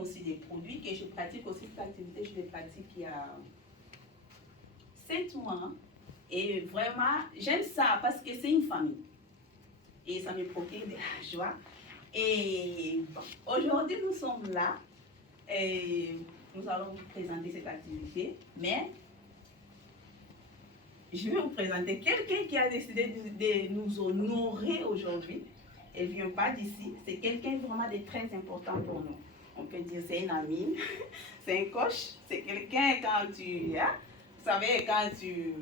aussi des produits, que je pratique aussi cette activité, je l'ai pratique il y a 7 mois. Et vraiment, j'aime ça parce que c'est une famille. Et ça me procure de la joie. Et bon, aujourd'hui, nous sommes là. Et nous allons vous présenter cette activité. Mais je vais vous présenter quelqu'un qui a décidé de nous honorer aujourd'hui. Elle ne vient pas d'ici. C'est quelqu'un vraiment de très important pour nous. On peut dire c'est une amie, c'est un coach, c'est quelqu'un quand tu... Hein, vous savez, quand tu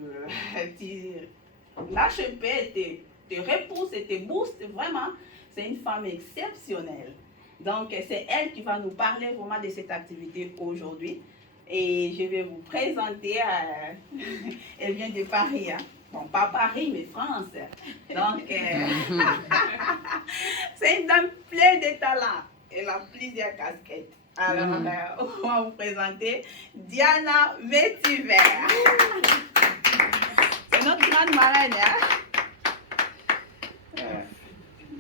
lâches un peu, te repousses et te boostes, vraiment, c'est une femme exceptionnelle. Donc, c'est elle qui va nous parler vraiment de cette activité aujourd'hui. Et je vais vous présenter, elle vient de Paris, hein. Bon, pas Paris, mais France. Donc, c'est une dame pleine de talent. Elle a plusieurs casquettes. Alors, on va vous présenter Diana Métiver. C'est notre grande marraine, hein?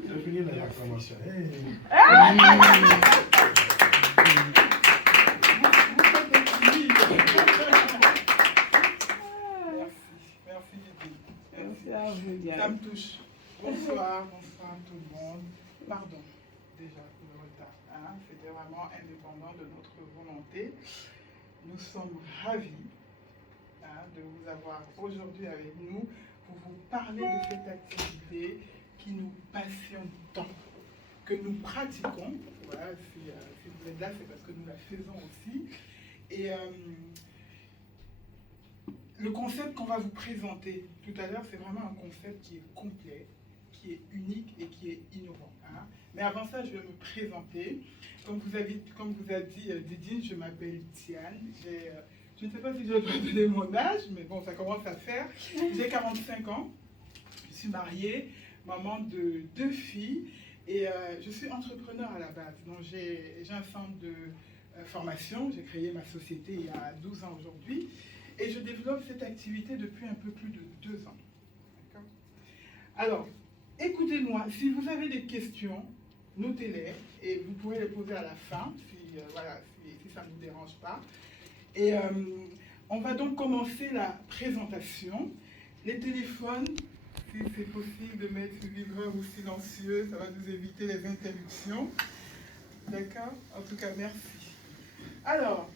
J'ai fini la acclamation. Merci Lydie. Merci à vous, Diana. Ça me touche. Bonsoir tout le monde. Pardon déjà pour le retard. Hein? C'était vraiment indépendant de notre volonté. Nous sommes ravis de vous avoir aujourd'hui avec nous pour vous parler de cette activité qui nous passionne tant, que nous pratiquons. Voilà, si vous êtes là, c'est parce que nous la faisons aussi. Et le concept qu'on va vous présenter tout à l'heure, c'est vraiment un concept qui est complet, qui est unique et qui est innovant. Hein. Mais avant ça, je vais me présenter. Comme vous a dit Didine, je m'appelle Diane. Je ne sais pas si je dois donner mon âge, mais bon, ça commence à faire. J'ai 45 ans, je suis mariée, maman de 2 filles et je suis entrepreneur à la base. Donc j'ai un centre de formation, j'ai créé ma société il y a 12 ans aujourd'hui et je développe cette activité depuis un peu plus de 2 ans. Alors, écoutez-moi, si vous avez des questions, notez-les et vous pouvez les poser à la fin si ça ne vous dérange pas. Et on va donc commencer la présentation. Les téléphones, si c'est possible de mettre vibreur ou silencieux, ça va nous éviter les interruptions. D'accord? En tout cas, merci. Alors,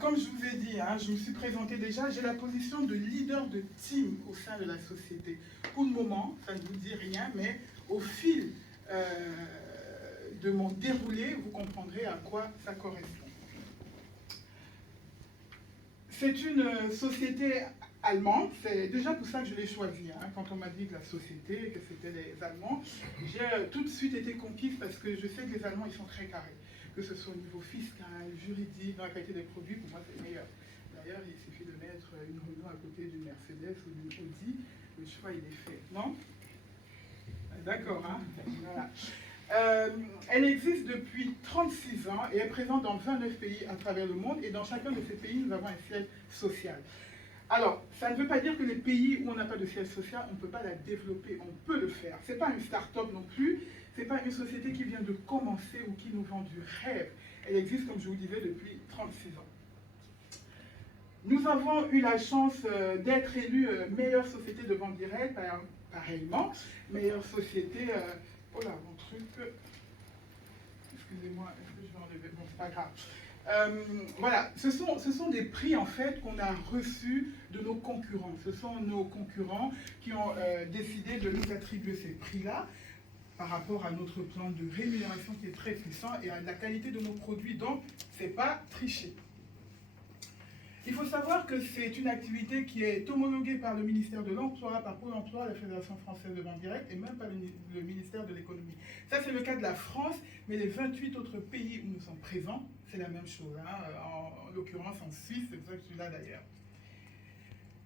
comme je vous ai dit, hein, je me suis présentée déjà, j'ai la position de leader de team au sein de la société. Pour le moment, ça ne vous dit rien, mais au fil de mon déroulé, vous comprendrez à quoi ça correspond. C'est une société allemande, c'est déjà pour ça que je l'ai choisie. Hein. Quand on m'a dit que la société, que c'était les Allemands, j'ai tout de suite été conquise parce que je sais que les Allemands, ils sont très carrés. Que ce soit au niveau fiscal, juridique, dans la qualité des produits, pour moi, c'est meilleur. D'ailleurs, il suffit de mettre une Renault à côté d'une Mercedes ou d'une Audi, le choix, il est fait. Non? D'accord, hein? Voilà. Elle existe depuis 36 ans et est présente dans 29 pays à travers le monde. Et dans chacun de ces pays, nous avons un siège social. Alors, ça ne veut pas dire que les pays où on n'a pas de siège social, on ne peut pas la développer. On peut le faire. Ce n'est pas une start-up non plus. Ce n'est pas une société qui vient de commencer ou qui nous vend du rêve. Elle existe, comme je vous disais, depuis 36 ans. Nous avons eu la chance d'être élus meilleure société de vente directe, pareillement, meilleure société... oh là, mon truc... Excusez-moi, est-ce que je vais enlever? Bon, c'est pas grave. Voilà, ce sont des prix, en fait, qu'on a reçus de nos concurrents. Ce sont nos concurrents qui ont décidé de nous attribuer ces prix-là par rapport à notre plan de rémunération qui est très puissant et à la qualité de nos produits. Donc, ce n'est pas tricher. Il faut savoir que c'est une activité qui est homologuée par le ministère de l'Emploi, par Pôle emploi, la Fédération française de vente directe et même par le ministère de l'économie. Ça, c'est le cas de la France, mais les 28 autres pays où nous sommes présents, c'est la même chose. Hein, en l'occurrence en Suisse, c'est pour ça que je suis là d'ailleurs.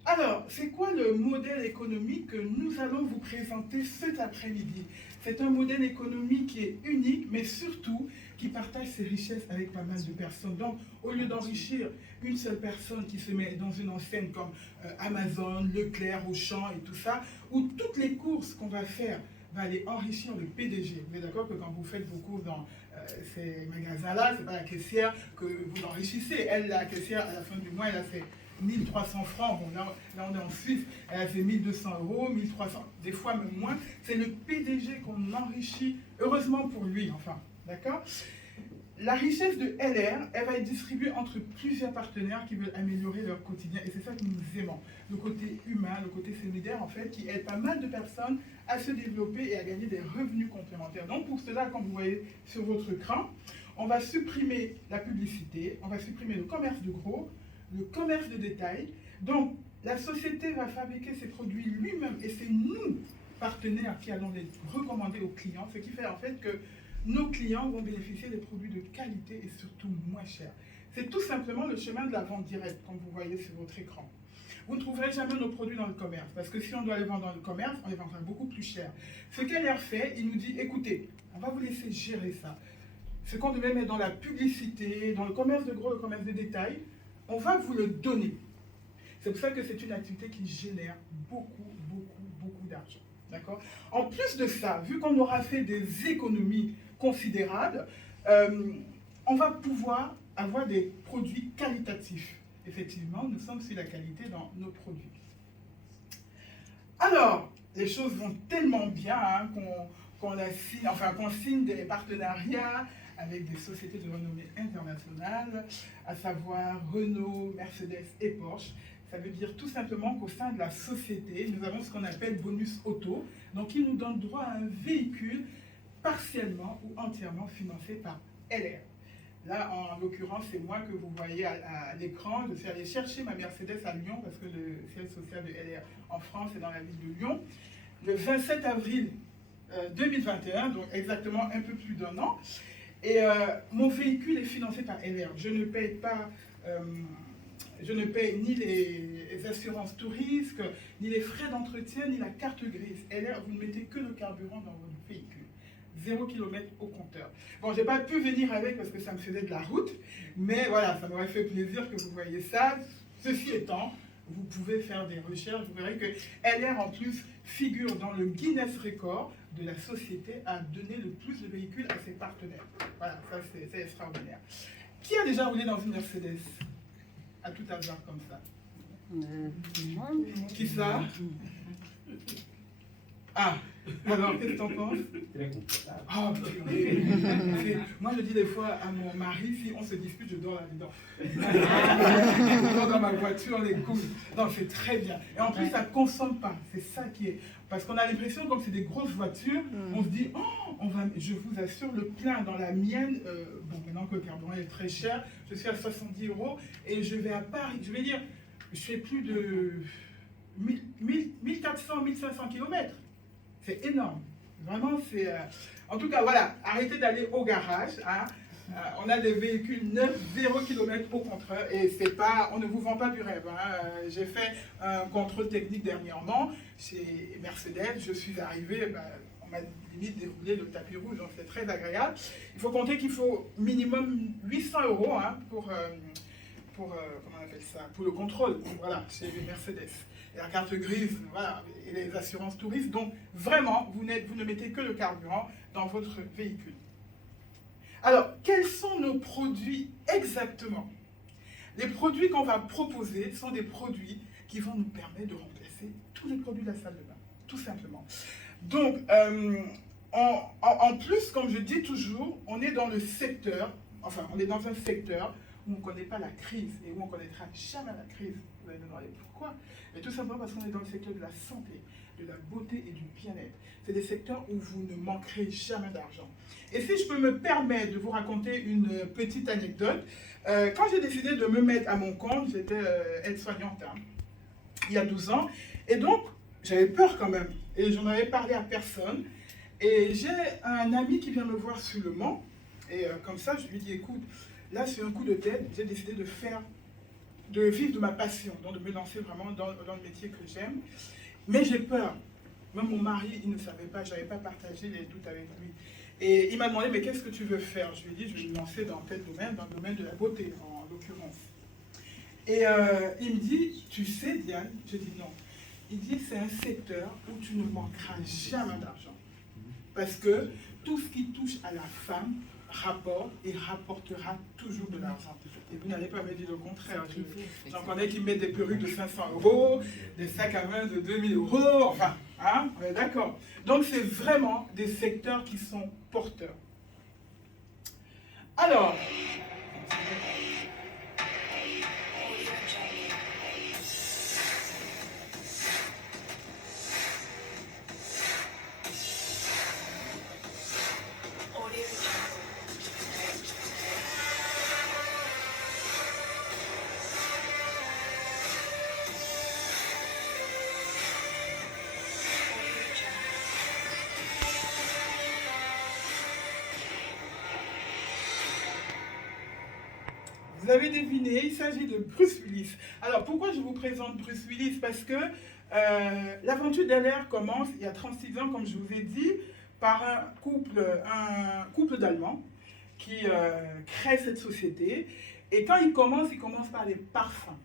Alors, c'est quoi le modèle économique que nous allons vous présenter cet après-midi? C'est un modèle économique qui est unique, mais surtout qui partage ses richesses avec pas mal de personnes. Donc, au lieu d'enrichir une seule personne qui se met dans une enseigne comme Amazon, Leclerc, Auchan et tout ça, où toutes les courses qu'on va faire va aller enrichir le PDG. Vous êtes d'accord que quand vous faites vos courses dans ces magasins-là, c'est pas la caissière que vous enrichissez. Elle, la caissière, à la fin du mois, elle a fait 1300 francs. Bon, là, on est en Suisse, elle a fait 1200 €, 1300, des fois même moins. C'est le PDG qu'on enrichit, heureusement pour lui, enfin, d'accord? La richesse de LR, elle va être distribuée entre plusieurs partenaires qui veulent améliorer leur quotidien. Et c'est ça que nous aimons. Le côté humain, le côté solidaire, en fait, qui aide pas mal de personnes à se développer et à gagner des revenus complémentaires. Donc, pour cela, comme vous voyez sur votre écran, on va supprimer la publicité, on va supprimer le commerce de gros, le commerce de détail. Donc, la société va fabriquer ses produits lui-même et c'est nous, partenaires, qui allons les recommander aux clients, ce qui fait en fait que nos clients vont bénéficier des produits de qualité et surtout moins chers. C'est tout simplement le chemin de la vente directe, comme vous voyez sur votre écran. Vous ne trouverez jamais nos produits dans le commerce, parce que si on doit les vendre dans le commerce, on les vendra beaucoup plus cher. Ce qu'LR fait, il nous dit, écoutez, on va vous laisser gérer ça. Ce qu'on devait mettre dans la publicité, dans le commerce de gros, le commerce de détail, on va vous le donner. C'est pour ça que c'est une activité qui génère beaucoup d'argent. D'accord? En plus de ça, vu qu'on aura fait des économies considérables, on va pouvoir avoir des produits qualitatifs. Effectivement, nous sommes sur la qualité dans nos produits. Alors, les choses vont tellement bien hein, qu'on signe des partenariats avec des sociétés de renommée internationale, à savoir Renault, Mercedes et Porsche. Ça veut dire tout simplement qu'au sein de la société, nous avons ce qu'on appelle bonus auto, donc il nous donne droit à un véhicule partiellement ou entièrement financé par LR. Là, en l'occurrence, c'est moi que vous voyez à l'écran. Je suis allé chercher ma Mercedes à Lyon parce que le siège social de LR en France est dans la ville de Lyon. Le 27 avril 2021, donc exactement un peu plus d'1 an. Et mon véhicule est financé par LR. Je ne paye pas... je ne paye ni les assurances tout risque, ni les frais d'entretien, ni la carte grise. LR, vous ne mettez que le carburant dans votre véhicule. 0 km au compteur. Bon, je n'ai pas pu venir avec parce que ça me faisait de la route, mais voilà, ça m'aurait fait plaisir que vous voyez ça. Ceci étant, vous pouvez faire des recherches, vous verrez que LR en plus figure dans le Guinness Record de la société à donner le plus de véhicules à ses partenaires. Voilà, ça c'est extraordinaire. Qui a déjà roulé dans une Mercedes? À tout hasard comme ça. Qui ça? Ah, alors qu'est-ce que t'en penses? Très confortable. Oh, moi je dis des fois à mon mari, si on se dispute, je dors là-dedans. Je dors dans ma voiture, les coudes. Non, c'est très bien. Et en plus, ça ne consomme pas. C'est ça qui est... Parce qu'on a l'impression, comme c'est des grosses voitures, on se dit, oh, je vous assure, le plein dans la mienne, bon, maintenant que le carburant est très cher, je suis à 70 € et je vais à Paris. Je vais dire, je fais plus de 1400, 1500 km. C'est énorme. Vraiment, c'est... En tout cas, voilà, arrêtez d'aller au garage. Hein. On a des véhicules neufs, 0 km au contrôle, et c'est pas, on ne vous vend pas du rêve. Hein. J'ai fait un contrôle technique dernièrement chez Mercedes. Je suis arrivé, on m'a limite déroulé le tapis rouge, donc c'est très agréable. Il faut compter qu'il faut minimum 800 € hein, pour comment on appelle ça, pour le contrôle, voilà, chez Mercedes. Et la carte grise, voilà, et les assurances touristes. Donc, vraiment, vous ne mettez que le carburant dans votre véhicule. Alors, quels sont nos produits exactement? Les produits qu'on va proposer sont des produits qui vont nous permettre de remplacer tous les produits de la salle de bain, tout simplement. Donc, en plus, comme je dis toujours, on est dans le secteur, enfin, on est dans un secteur où on ne connaît pas la crise et où on ne connaîtra jamais la crise. Vous allez me demander pourquoi? Mais tout simplement parce qu'on est dans le secteur de la santé, de la beauté et du bien-être. C'est des secteurs où vous ne manquerez jamais d'argent. Et si je peux me permettre de vous raconter une petite anecdote, quand j'ai décidé de me mettre à mon compte, j'étais aide-soignante hein, il y a 12 ans, et donc j'avais peur quand même, et j'en avais parlé à personne. Et j'ai un ami qui vient me voir sur le Mans, et comme ça je lui dis, écoute, là sur un coup de tête, j'ai décidé de vivre de ma passion, donc de me lancer vraiment dans le métier que j'aime. Mais j'ai peur. Même mon mari, il ne savait pas, je n'avais pas partagé les doutes avec lui. Et il m'a demandé, mais qu'est-ce que tu veux faire? Je lui ai dit, je vais me lancer dans tel domaine, dans le domaine de la beauté, en l'occurrence. Et il me dit, tu sais, Diane? Je dis non. Il dit, c'est un secteur où tu ne manqueras jamais d'argent. Parce que tout ce qui touche à la femme, rapporte et rapportera toujours de l'argent. Et vous n'allez pas me dire le contraire. J'en connais qui mettent des perruques de 500 €, des sacs à main de 2000 €, enfin, hein, on est d'accord. Donc c'est vraiment des secteurs qui sont porteurs. Alors, vous avez deviné, il s'agit de Bruce Willis. Alors, pourquoi je vous présente Bruce Willis? Parce que l'aventure d'LR commence il y a 36 ans, comme je vous ai dit, par un couple d'Allemands qui crée cette société. Et quand il commence par les parfums.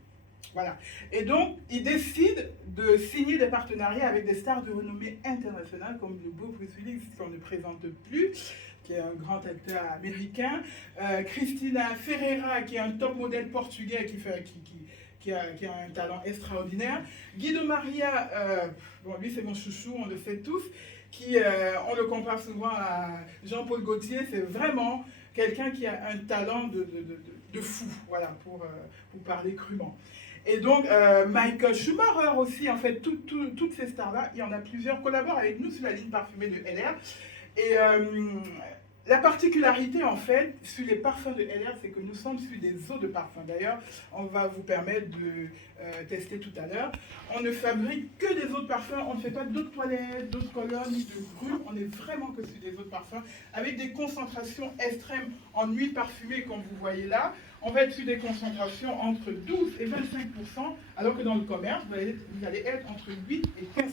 Voilà. Et donc, il décide de signer des partenariats avec des stars de renommée internationale, comme le beau Bruce Willis, qu'on ne présente plus, qui est un grand acteur américain, Cristina Ferreira, qui est un top modèle portugais qui a un talent extraordinaire, Guido Maria, bon, lui c'est mon chouchou, on le sait tous, on le compare souvent à Jean-Paul Gaultier, c'est vraiment quelqu'un qui a un talent de fou, voilà, pour parler crûment. Et donc, Michael Schumacher aussi, en fait, toutes ces stars-là, il y en a plusieurs, collaborent avec nous sur la ligne parfumée de LR. Et la particularité, en fait, sur les parfums de LR, c'est que nous sommes sur des eaux de parfum. D'ailleurs, on va vous permettre de tester tout à l'heure. On ne fabrique que des eaux de parfum, on ne fait pas d'autres toilettes, d'autres colonnes, ni de grumes. On est vraiment que sur des eaux de parfum, avec des concentrations extrêmes en huile parfumée, comme vous voyez là. On va être sur des concentrations entre 12 et 25%, alors que dans le commerce, vous allez être entre 8 et 15%.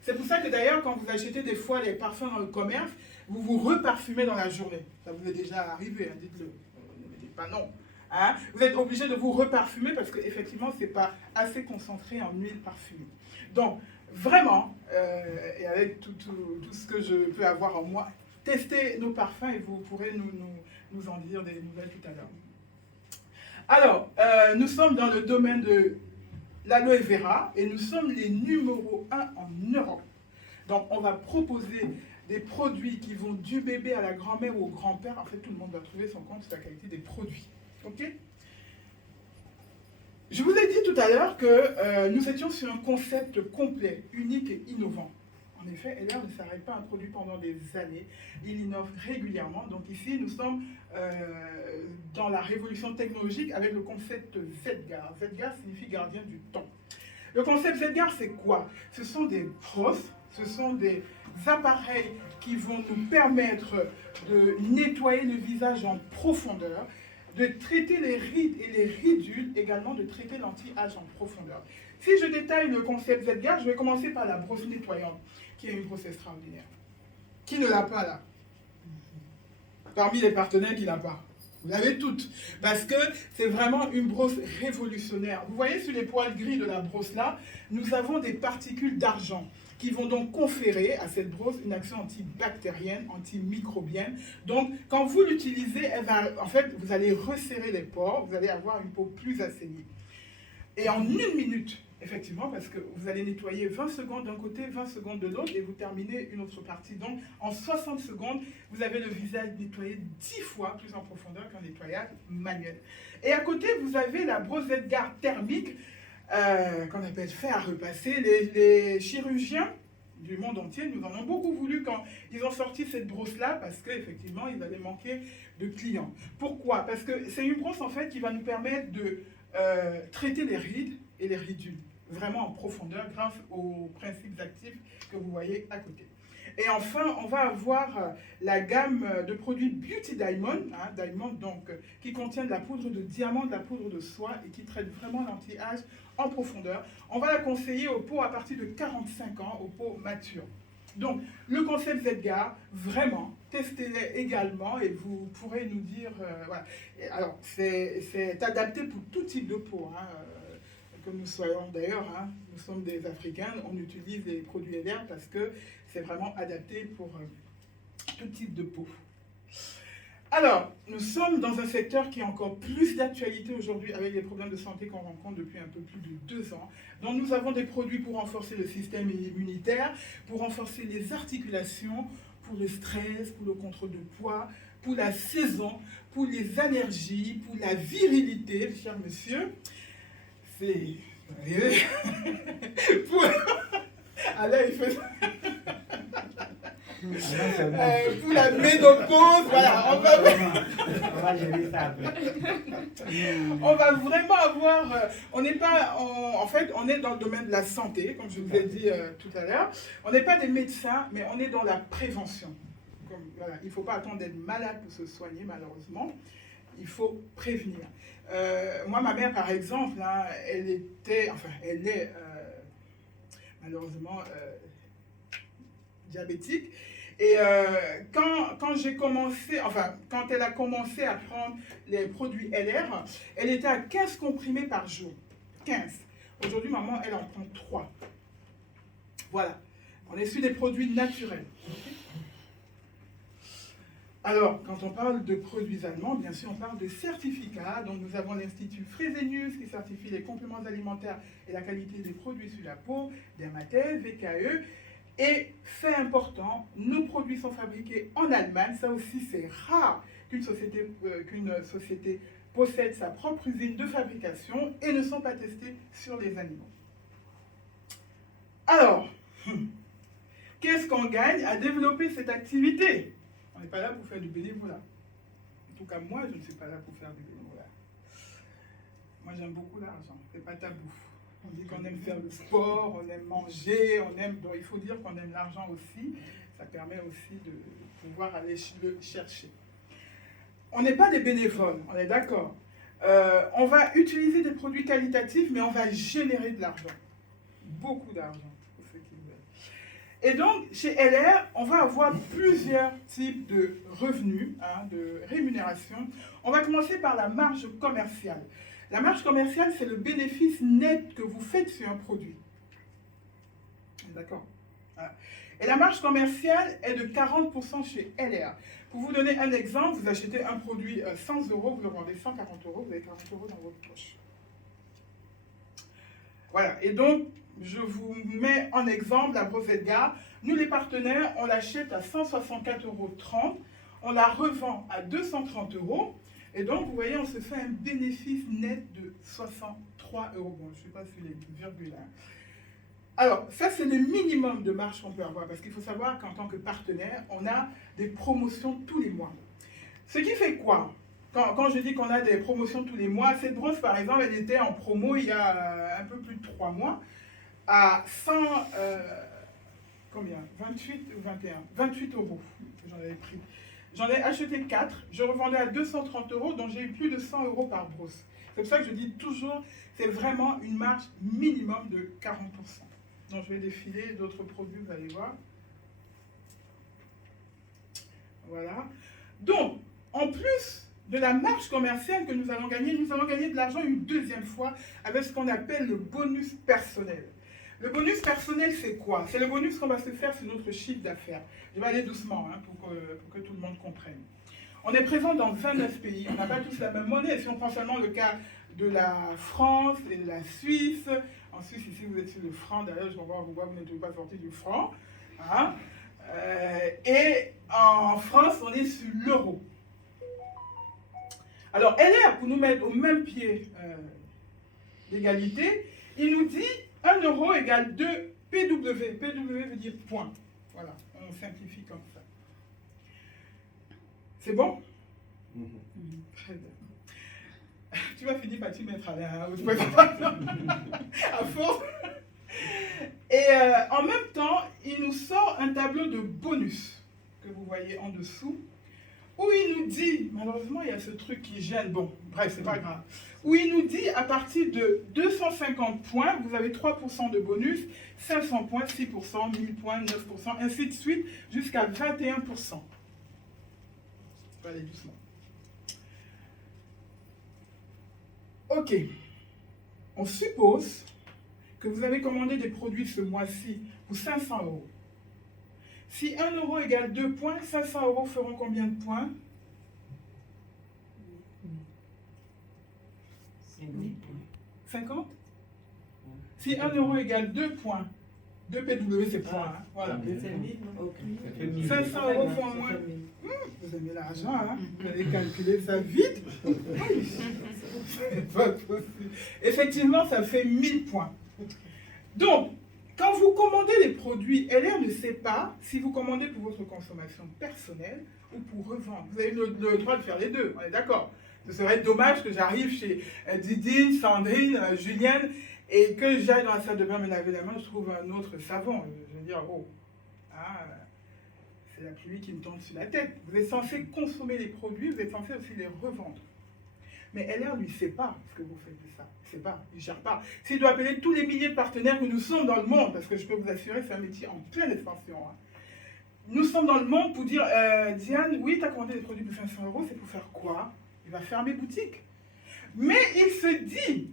C'est pour ça que d'ailleurs, quand vous achetez des fois les parfums dans le commerce, vous vous reparfumez dans la journée. Ça vous est déjà arrivé, hein, dites-le. Ne dites pas non. Hein? Vous êtes obligé de vous reparfumer parce qu'effectivement, ce n'est pas assez concentré en huile parfumée. Donc, vraiment, et avec tout ce que je peux avoir en moi, testez nos parfums et vous pourrez nous en dire des nouvelles tout à l'heure. Alors, nous sommes dans le domaine de l'aloe vera et nous sommes les numéros 1 en Europe. Donc, on va proposer des produits qui vont du bébé à la grand-mère ou au grand-père. En fait, tout le monde doit trouver son compte sur la qualité des produits. OK? Je vous ai dit tout à l'heure que nous étions sur un concept complet, unique et innovant. En effet, LR ne s'arrête pas à un produit pendant des années. Il innove régulièrement. Donc ici, nous sommes dans la révolution technologique avec le concept ZGAR. ZGAR signifie gardien du temps. Le concept ZGAR, c'est quoi? Ce sont des brosses, ce sont des appareils qui vont nous permettre de nettoyer le visage en profondeur, de traiter les rides et les ridules, également de traiter l'anti-âge en profondeur. Si je détaille le concept ZGAR, je vais commencer par la brosse nettoyante, qui est une brosse extraordinaire. Qui ne l'a pas là? Parmi les partenaires qui ne l'a pas. Vous l'avez toutes, parce que c'est vraiment une brosse révolutionnaire. Vous voyez sur les poils gris de la brosse là, nous avons des particules d'argent qui vont donc conférer à cette brosse une action antibactérienne, antimicrobienne. Donc, quand vous l'utilisez, en fait, vous allez resserrer les pores, vous allez avoir une peau plus assainie. Et en 1 minute, effectivement, parce que vous allez nettoyer 20 secondes d'un côté, 20 secondes de l'autre, et vous terminez une autre partie. Donc, en 60 secondes, vous avez le visage nettoyé 10 fois plus en profondeur qu'un nettoyage manuel. Et à côté, vous avez la brosse ZGAR thermique, qu'on appelle fer à repasser. Les chirurgiens du monde entier nous en ont beaucoup voulu quand ils ont sorti cette brosse-là, parce qu'effectivement, ils allaient manquer de clients. Pourquoi? Parce que c'est une brosse, en fait, qui va nous permettre de traiter les rides et les ridules, vraiment en profondeur, grâce aux principes actifs que vous voyez à côté. Et enfin, on va avoir la gamme de produits Beauty Diamond, hein, Diamond donc, qui contient de la poudre de diamant, de la poudre de soie et qui traite vraiment l'anti-âge en profondeur. On va la conseiller aux peaux à partir de 45 ans, aux peaux matures. Donc, le concept ZGAR, vraiment, testez-les également et vous pourrez nous dire... voilà. Et alors, c'est adapté pour tout type de peau, hein, que nous soyons d'ailleurs, hein, nous sommes des Africains, on utilise des produits LR parce que c'est vraiment adapté pour tout type de peau. Alors, nous sommes dans un secteur qui est encore plus d'actualité aujourd'hui avec les problèmes de santé qu'on rencontre depuis un peu plus de 2 ans. Donc, nous avons des produits pour renforcer le système immunitaire, pour renforcer les articulations, pour le stress, pour le contrôle de poids, pour la saison, pour les allergies, pour la virilité, cher monsieur. C'est... pour... Alain, il fait... pour la ménopause, voilà, on va vraiment avoir, on n'est pas, en fait, on est dans le domaine de la santé, comme je vous ai dit tout à l'heure. On n'est pas des médecins, mais on est dans la prévention. Voilà, il ne faut pas attendre d'être malade pour se soigner, malheureusement. Il faut prévenir. Moi, ma mère, par exemple, hein, elle est malheureusement diabétique. Et quand j'ai commencé, quand elle a commencé à prendre les produits LR, elle était à 15 comprimés par jour. 15. Aujourd'hui, maman, elle en prend 3. Voilà. On est sur des produits naturels. Alors, quand on parle de produits allemands, bien sûr, on parle de certificats. Donc, nous avons l'Institut Fresenius qui certifie les compléments alimentaires et la qualité des produits sur la peau, Dermatèse, VKE. Et fait important, nos produits sont fabriqués en Allemagne. Ça aussi, c'est rare qu'une société possède sa propre usine de fabrication et ne sont pas testés sur les animaux. Alors, qu'est-ce qu'on gagne à développer cette activité? On n'est pas là pour faire du bénévolat. En tout cas, moi, je ne suis pas là pour faire du bénévolat. Moi, j'aime beaucoup l'argent. C'est pas tabou. On dit qu'on aime faire le sport, on aime manger, donc il faut dire qu'on aime l'argent aussi. Ça permet aussi de pouvoir aller le chercher. On n'est pas des bénévoles, on est d'accord. On va utiliser des produits qualitatifs, mais on va générer de l'argent. Beaucoup d'argent, pour ceux qui veulent. Et donc, chez LR, on va avoir plusieurs types de revenus, de rémunération. On va commencer par la marge commerciale. La marge commerciale, c'est le bénéfice net que vous faites sur un produit. D'accord. Voilà. Et la marge commerciale est de 40% chez LR. Pour vous donner un exemple, vous achetez un produit 100 €, vous le vendez 140 €, vous avez 40 € dans votre poche. Voilà. Et donc, je vous mets en exemple la brosse Edgar. Nous, les partenaires, on l'achète à 164,30 €. On la revend à 230 €. Et donc, vous voyez, on se fait un bénéfice net de 63 €. Bon, je ne sais pas si les virgules. Alors, ça, c'est le minimum de marge qu'on peut avoir. Parce qu'il faut savoir qu'en tant que partenaire, on a des promotions tous les mois. Ce qui fait quoi? Quand je dis qu'on a des promotions tous les mois, cette brosse, par exemple, elle était en promo il y a un peu plus de 3 mois à 100... combien? 28 ou 21? 28 €. J'en avais pris. J'en ai acheté 4, je revendais à 230 €, donc j'ai eu plus de 100 € par brosse. C'est pour ça que je dis toujours, c'est vraiment une marge minimum de 40%. Donc je vais défiler d'autres produits, vous allez voir. Voilà. Donc, en plus de la marge commerciale que nous allons gagner de l'argent une deuxième fois avec ce qu'on appelle le bonus personnel. Le bonus personnel, c'est quoi? C'est le bonus qu'on va se faire sur notre chiffre d'affaires. Je vais aller doucement pour que tout le monde comprenne. On est présent dans 29 pays. On n'a pas tous la même monnaie. Si on prend seulement le cas de la France et de la Suisse. En Suisse, ici, vous êtes sur le franc. D'ailleurs, je vois, vous n'êtes pas sorti du franc. Hein? Et en France, on est sur l'euro. Alors, LR, pour nous mettre au même pied d'égalité, il nous dit 1 € égale 2 PW. PW veut dire point. Voilà, on simplifie comme ça. C'est bon? Très bien. Tu vas finir par t'y mettre à l'air, à force. Et en même temps, il nous sort un tableau de bonus que vous voyez en dessous, où il nous dit, malheureusement il y a ce truc qui gêne, bon, bref, c'est pas grave, où il nous dit à partir de 250 points, vous avez 3% de bonus, 500 points, 6%, 1000 points, 9%, ainsi de suite, jusqu'à 21%. Je vais aller doucement. Ok. On suppose que vous avez commandé des produits ce mois-ci pour 500 €. Si 1 € égale 2 points, 500 € feront combien de points? 50? Si 1 euro égale 2 points, 2 PW c'est points, hein, voilà. 500 euros fois moins. Vous aimez l'argent, hein? Vous allez calculer ça vite. C'est pas possible. Effectivement, ça fait 1000 points. Donc, quand vous commandez les produits, LR ne sait pas si vous commandez pour votre consommation personnelle ou pour revendre. Vous avez le droit de faire les deux, on est d'accord. Ce serait dommage que j'arrive chez Didine, Sandrine, Julienne, et que j'aille dans la salle de bain me laver la main, je trouve un autre savon. Je vais dire, oh, c'est la pluie qui me tombe sur la tête. Vous êtes censé consommer les produits, vous êtes censé aussi les revendre. Mais LR, lui, ne sait pas ce que vous faites de ça. Il ne sait pas, il ne gère pas. S'il doit appeler tous les milliers de partenaires que nous sommes dans le monde, parce que je peux vous assurer, c'est un métier en pleine expansion. Hein. Nous sommes dans le monde pour dire, Diane, oui, tu as commandé des produits pour 500 euros, c'est pour faire quoi? Il va fermer boutique. Mais il se dit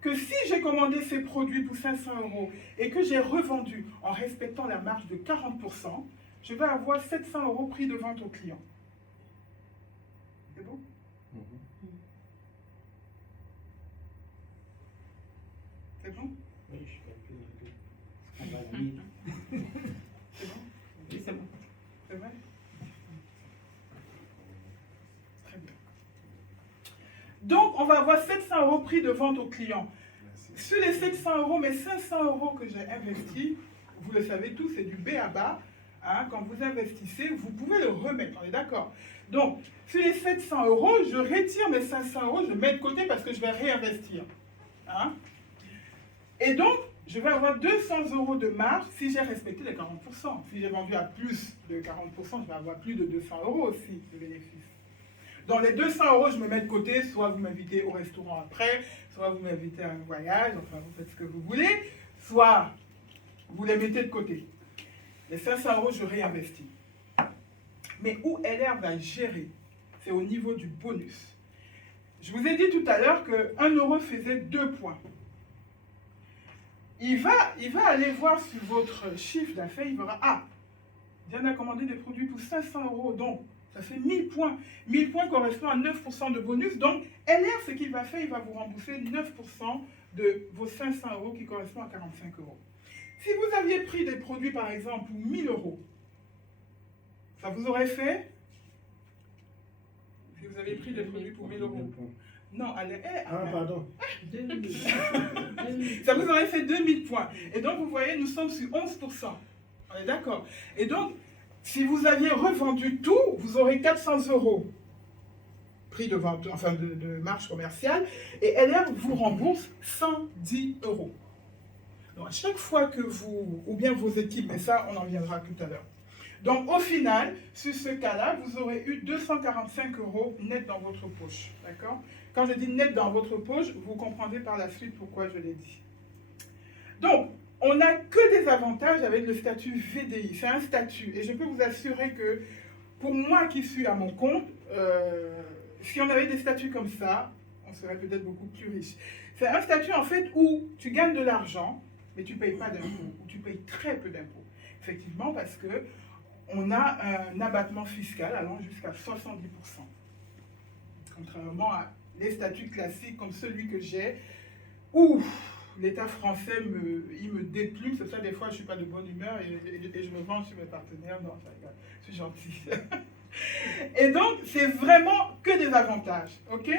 que si j'ai commandé ces produits pour 500 euros et que j'ai revendu en respectant la marge de 40%, je vais avoir 700 euros prix de vente au client. C'est bon? C'est bon? Oui, je calcule un peu. C'est bon? Oui, c'est bon. C'est vrai? Très bien. Donc, on va avoir 700 euros prix de vente au client. Sur les 700 euros, mais 500 euros que j'ai investis, vous le savez tous, c'est du B à bas. Hein, quand vous investissez, vous pouvez le remettre, on est d'accord. Donc, sur les 700 euros, je retire mes 500 euros, je mets de côté parce que je vais réinvestir. Hein? Et donc, je vais avoir 200 euros de marge si j'ai respecté les 40%. Si j'ai vendu à plus de 40%, je vais avoir plus de 200 euros aussi de bénéfice. Dans les 200 euros, je me mets de côté, soit vous m'invitez au restaurant après, soit vous m'invitez à un voyage, enfin vous faites ce que vous voulez, soit vous les mettez de côté. Les 500 euros, je réinvestis. Mais où LR va gérer, c'est au niveau du bonus. Je vous ai dit tout à l'heure que 1 euro faisait 2 points. Il va aller voir sur votre chiffre d'affaires, il verra, ah, Diane a commandé des produits pour 500 euros, donc ça fait 1000 points. 1000 points correspond à 9% de bonus, donc LR, ce qu'il va faire, il va vous rembourser 9% de vos 500 euros qui correspond à 45 euros. Si vous aviez pris des produits, par exemple, pour 1000 euros, ça vous aurait fait? Si vous avez pris des produits pour 1000 euros. Non, allez, pardon. Ça vous aurait fait 2000 points. Et donc, vous voyez, nous sommes sur 11%. On est d'accord? Et donc, si vous aviez revendu tout, vous aurez 400 euros prix de vente, enfin de marge commerciale, et LR vous rembourse 110 euros. Donc, à chaque fois que vous, ou bien vos équipes, mais ça, on en viendra tout à l'heure. Donc, au final, sur ce cas-là, vous aurez eu 245 euros net dans votre poche. D'accord? Quand je dis net dans votre poche, vous comprendrez par la suite pourquoi je l'ai dit. Donc, on n'a que des avantages avec le statut VDI. C'est un statut. Et je peux vous assurer que pour moi qui suis à mon compte, si on avait des statuts comme ça, on serait peut-être beaucoup plus riche. C'est un statut en fait où tu gagnes de l'argent, mais tu ne payes pas d'impôts, ou tu payes très peu d'impôts. Effectivement, parce que on a un abattement fiscal allant jusqu'à 70%. Contrairement à les statuts classiques comme celui que j'ai, où l'État français il me déplume. C'est ça, des fois, je ne suis pas de bonne humeur et je me venge sur mes partenaires. Non, je suis gentil. Et donc, c'est vraiment que des avantages. Ok?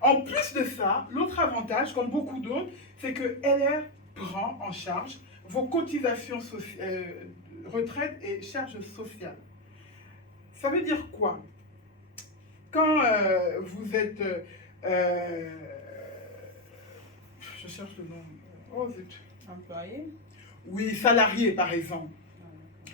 En plus de ça, l'autre avantage, comme beaucoup d'autres, c'est que LR prend en charge vos cotisations retraite et charges sociales. Ça veut dire quoi? Quand vous êtes... je cherche le nom. Oh, zut. Employé? Oui, salarié par exemple.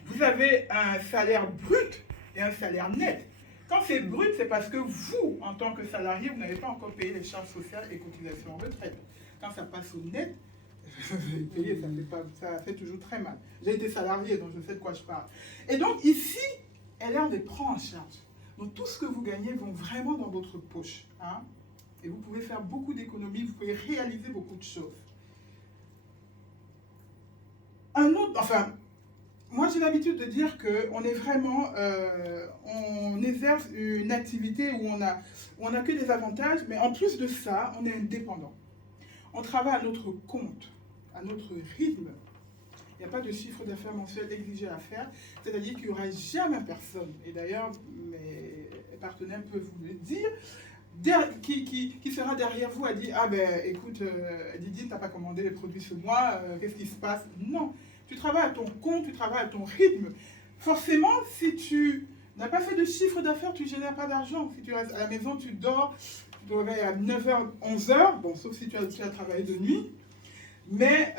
Vous avez un salaire brut et un salaire net. Quand c'est brut, c'est parce que vous, en tant que salarié, vous n'avez pas encore payé les charges sociales et cotisations en retraite. Quand ça passe au net, vous payez, ça fait toujours très mal. J'ai été salarié, donc je sais de quoi je parle. Et donc ici, LR les prend en charge. Donc tout ce que vous gagnez vont vraiment dans votre poche. Hein? Et vous pouvez faire beaucoup d'économies, vous pouvez réaliser beaucoup de choses. moi, j'ai l'habitude de dire qu'on est vraiment, on exerce une activité où on a que des avantages, mais en plus de ça, on est indépendant. On travaille à notre compte, à notre rythme. Il n'y a pas de chiffre d'affaires mensuel exigé à faire, c'est-à-dire qu'il n'y aura jamais personne, et d'ailleurs mes partenaires peuvent vous le dire, qui sera derrière vous à dire « Ah ben écoute, Didi, tu n'as pas commandé les produits ce mois, qu'est-ce qui se passe ?» Non, tu travailles à ton compte, tu travailles à ton rythme. Forcément, si tu n'as pas fait de chiffre d'affaires, tu ne génères pas d'argent. Si tu restes à la maison, tu dors, tu te réveilles à 9h, 11h, bon, sauf si tu as travaillé de nuit, mais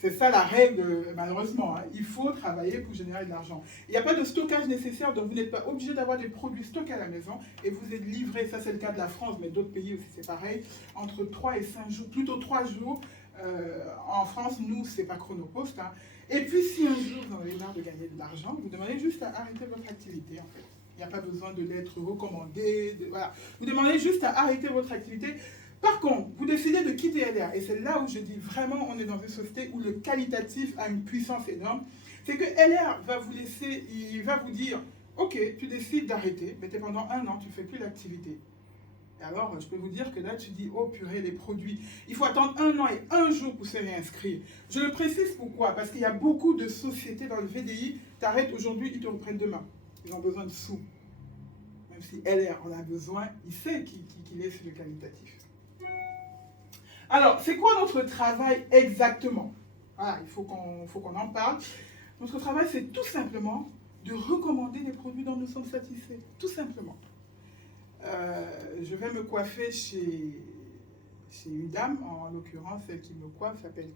c'est ça la règle, malheureusement. Hein. Il faut travailler pour générer de l'argent. Il n'y a pas de stockage nécessaire, donc vous n'êtes pas obligé d'avoir des produits stockés à la maison et vous êtes livré, ça c'est le cas de la France, mais d'autres pays aussi c'est pareil, entre 3 et 5 jours, plutôt 3 jours. En France, nous, c'est pas Chronopost. Hein. Et puis, si un jour vous en avez marre de gagner de l'argent, vous demandez juste à arrêter votre activité, en fait. Il n'y a pas besoin de l'être recommandé. Voilà. Vous demandez juste à arrêter votre activité. Par contre, vous décidez de quitter LR, et c'est là où je dis vraiment, on est dans une société où le qualitatif a une puissance énorme, c'est que LR va vous laisser, il va vous dire, ok, tu décides d'arrêter, mais pendant 1 an, tu ne fais plus l'activité. Et alors, je peux vous dire que là, tu dis, oh purée, les produits, il faut attendre 1 an et 1 jour pour se réinscrire. Je le précise pourquoi, parce qu'il y a beaucoup de sociétés dans le VDI, tu arrêtes aujourd'hui, ils te reprennent demain. Ils ont besoin de sous. Même si LR en a besoin, il sait qu'il est sur le qualitatif. Alors, c'est quoi notre travail exactement? Voilà, il faut qu'on en parle. Notre travail, c'est tout simplement de recommander les produits dont nous sommes satisfaits. Tout simplement. Je vais me coiffer chez une dame, en l'occurrence, celle qui me coiffe s'appelle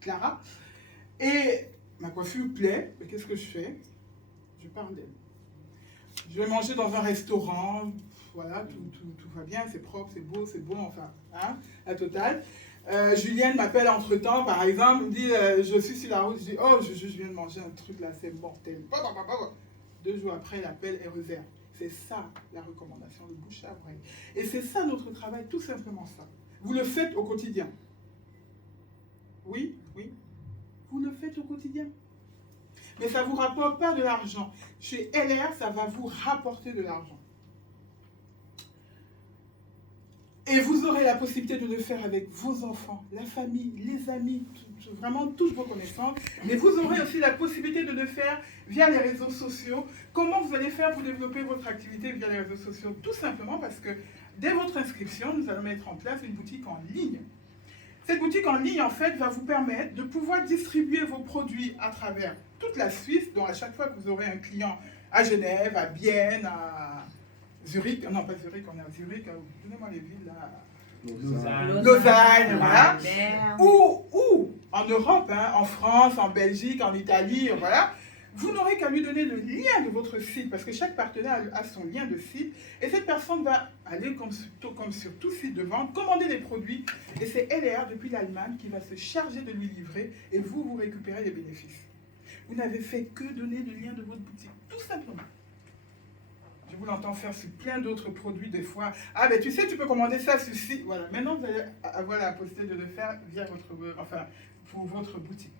Clara. Et ma coiffure plaît, mais qu'est-ce que je fais? Je parle d'elle. Je vais manger dans un restaurant, voilà, tout va bien, c'est propre, c'est beau, c'est bon, enfin, hein, la totale. Julienne m'appelle entre-temps, par exemple, me dit, je suis sur la route, je dis, oh, je viens de manger un truc là, c'est mortel. 2 jours après, l'appel est réservé. C'est ça, la recommandation, le bouche à oreille. Et c'est ça notre travail, tout simplement ça. Vous le faites au quotidien. Oui, oui. Vous le faites au quotidien. Mais ça ne vous rapporte pas de l'argent. Chez LR, ça va vous rapporter de l'argent. Et vous aurez la possibilité de le faire avec vos enfants, la famille, les amis, vraiment toutes vos connaissances. Mais vous aurez aussi la possibilité de le faire via les réseaux sociaux. Comment vous allez faire pour développer votre activité via les réseaux sociaux? Tout simplement parce que dès votre inscription, nous allons mettre en place une boutique en ligne. Cette boutique en ligne, en fait, va vous permettre de pouvoir distribuer vos produits à travers toute la Suisse. Donc, à chaque fois que vous aurez un client à Genève, à Bienne, à Zurich, non pas Zurich, on est à Zurich, donnez-moi les villes là. Lausanne, voilà. Ou en Europe, hein, en France, en Belgique, en Italie, voilà. Vous n'aurez qu'à lui donner le lien de votre site, parce que chaque partenaire a son lien de site, et cette personne va aller comme sur tout site de vente, commander les produits, et c'est LR depuis l'Allemagne qui va se charger de lui livrer, et vous récupérez les bénéfices. Vous n'avez fait que donner le lien de votre boutique, tout simplement. Je vous l'entends faire sur plein d'autres produits des fois. Ah, mais tu sais, tu peux commander ça sur site. Voilà, maintenant vous allez avoir la possibilité de le faire via pour votre boutique.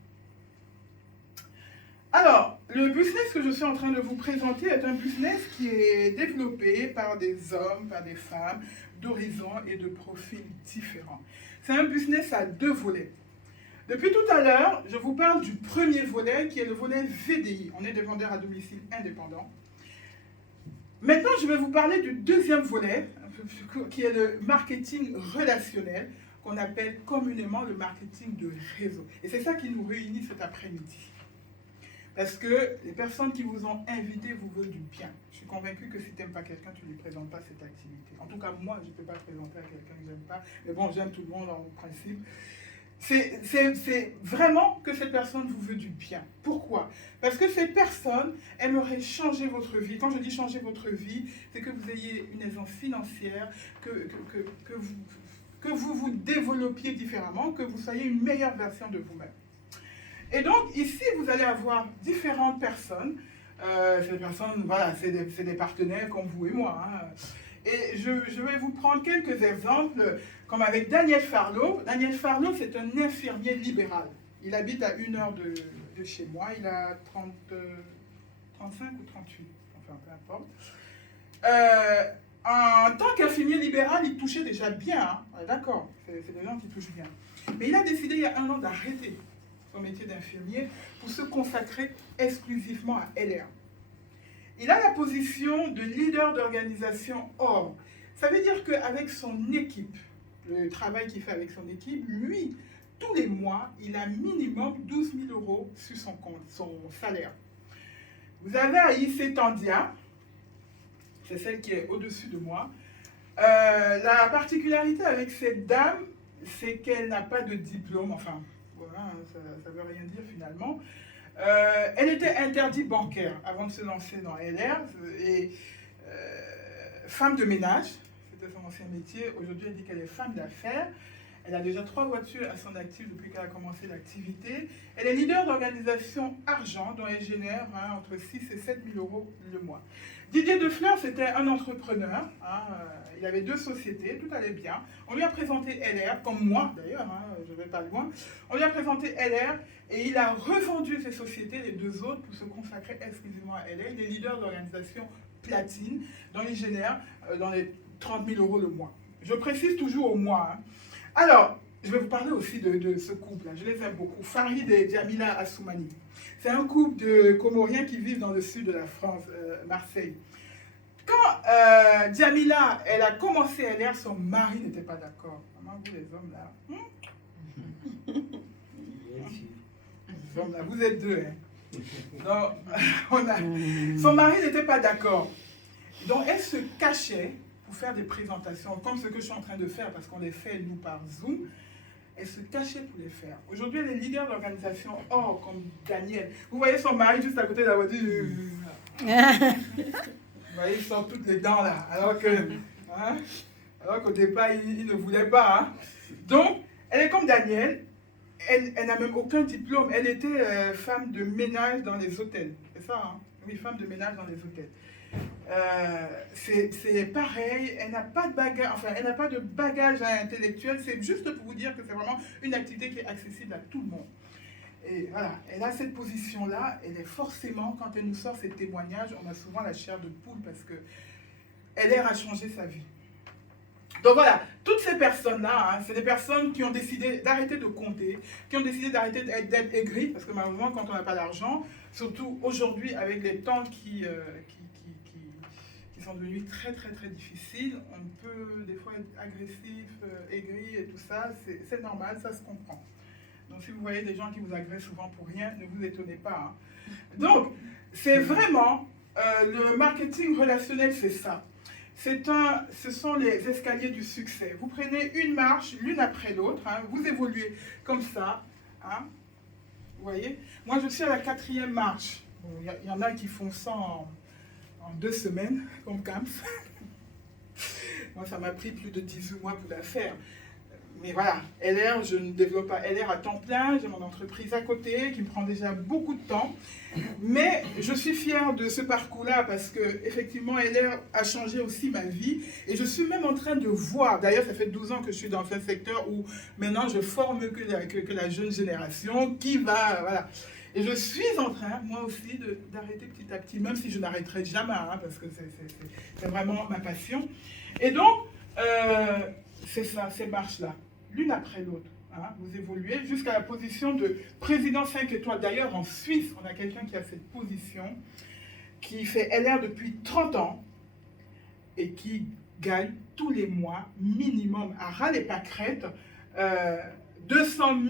Alors, le business que je suis en train de vous présenter est un business qui est développé par des hommes, par des femmes, d'horizons et de profils différents. C'est un business à 2 volets. Depuis tout à l'heure, je vous parle du premier volet qui est le volet VDI. On est des vendeurs à domicile indépendants. Maintenant, je vais vous parler du deuxième volet qui est le marketing relationnel qu'on appelle communément le marketing de réseau. Et c'est ça qui nous réunit cet après-midi. Parce que les personnes qui vous ont invité vous veulent du bien. Je suis convaincue que si tu n'aimes pas quelqu'un, tu ne lui présentes pas cette activité. En tout cas, moi, je ne peux pas présenter à quelqu'un que je n'aime pas. Mais bon, j'aime tout le monde en principe. C'est vraiment que cette personne vous veut du bien. Pourquoi? Parce que cette personne aimerait changer votre vie. Quand je dis changer votre vie, c'est que vous ayez une aisance financière, que vous vous développiez différemment, que vous soyez une meilleure version de vous-même. Et donc, ici, vous allez avoir différentes personnes. Ces personnes, voilà, c'est des partenaires comme vous et moi. Hein. Et je vais vous prendre quelques exemples, comme avec Daniel Farlow. Daniel Farlow, c'est un infirmier libéral. Il habite à 1 heure de chez moi. Il a 35 ou 38, enfin peu importe. En tant qu'infirmier libéral, il touchait déjà bien, hein. D'accord, c'est des gens qui touchent bien. Mais il a décidé il y a 1 an d'arrêter son métier d'infirmier pour se consacrer exclusivement à LR. Il a la position de leader d'organisation Or. Ça veut dire qu'avec son équipe, le travail qu'il fait avec son équipe, lui, tous les mois, il a minimum 12 000 € sur son compte, son salaire. Vous avez Aïssé Tandia, c'est celle qui est au-dessus de moi. La particularité avec cette dame, c'est qu'elle n'a pas de diplôme, enfin, voilà, ça ne veut rien dire finalement. Elle était interdite bancaire avant de se lancer dans LR, et femme de ménage, c'était son ancien métier. Aujourd'hui, elle dit qu'elle est femme d'affaires. Elle a déjà 3 voitures à son actif depuis qu'elle a commencé l'activité. Elle est leader d'organisation Argent, dont elle génère entre 6 et 7 000 € le mois. Didier Defleur, c'était un entrepreneur. Il avait 2 sociétés, tout allait bien. On lui a présenté LR, comme moi d'ailleurs, je ne vais pas loin. On lui a présenté LR et il a revendu ses sociétés, les 2 autres, pour se consacrer exclusivement à LR. Il est leader d'organisation Platine, dont il génère dans les 30 000 € le mois. Je précise toujours au mois. Alors, je vais vous parler aussi de ce couple-là. Je les aime beaucoup. Farid et Djamila Assoumani. C'est un couple de Comoriens qui vivent dans le sud de la France, Marseille. Quand Djamila, elle a commencé LR, son mari n'était pas d'accord. Comment vous les hommes là, les hommes là, vous êtes 2, hein. Donc, son mari n'était pas d'accord. Donc, elle se cachait pour faire des présentations, comme ce que je suis en train de faire, parce qu'on les fait, nous, par Zoom. Elle se cachait pour les faire. Aujourd'hui, elle est leader d'organisation Or, comme Daniel. Vous voyez son mari juste à côté de la voiture. Vous voyez, il sort toutes les dents là. Alors qu'au départ, il ne voulait pas. Hein. Donc, elle est comme Daniel. Elle n'a même aucun diplôme. Elle était femme de ménage dans les hôtels. C'est ça, hein? Oui, femme de ménage dans les hôtels. C'est pareil, elle n'a pas de bagage, enfin, elle n'a pas de bagage intellectuel. C'est juste pour vous dire que c'est vraiment une activité qui est accessible à tout le monde. Et voilà, elle a cette position-là. Elle est forcément, quand elle nous sort ses témoignages, on a souvent la chair de poule parce que LR a changé sa vie. Donc voilà, toutes ces personnes-là, c'est des personnes qui ont décidé d'arrêter de compter, qui ont décidé d'arrêter d'être aigris, parce que malheureusement, quand on n'a pas d'argent, surtout aujourd'hui avec les temps qui sont devenus très très très difficiles, on peut des fois être agressif, aigri et tout ça, c'est normal, ça se comprend. Donc si vous voyez des gens qui vous agressent souvent pour rien, ne vous étonnez pas. Hein. Donc, c'est vraiment, le marketing relationnel, c'est ça. Ce sont les escaliers du succès. Vous prenez une marche l'une après l'autre, hein, vous évoluez comme ça. Hein, vous voyez? Moi, je suis à la 4e marche. Bon, y en a qui font ça en 2 semaines, comme Camps. Moi, ça m'a pris plus de 18 mois pour la faire. Mais voilà, LR, je ne développe pas LR à temps plein, j'ai mon entreprise à côté qui me prend déjà beaucoup de temps. Mais je suis fière de ce parcours-là parce que effectivement LR a changé aussi ma vie. Et je suis même en train de voir, d'ailleurs ça fait 12 ans que je suis dans ce secteur où maintenant je forme que la jeune génération qui va... Voilà. Et je suis en train, moi aussi, d'arrêter petit à petit, même si je n'arrêterai jamais, hein, parce que c'est vraiment ma passion. Et donc, c'est ça, ces marches-là, l'une après l'autre. Hein, vous évoluez jusqu'à la position de président 5 étoiles. D'ailleurs, en Suisse, on a quelqu'un qui a cette position, qui fait LR depuis 30 ans et qui gagne tous les mois, minimum, à ras les pâquerettes, 200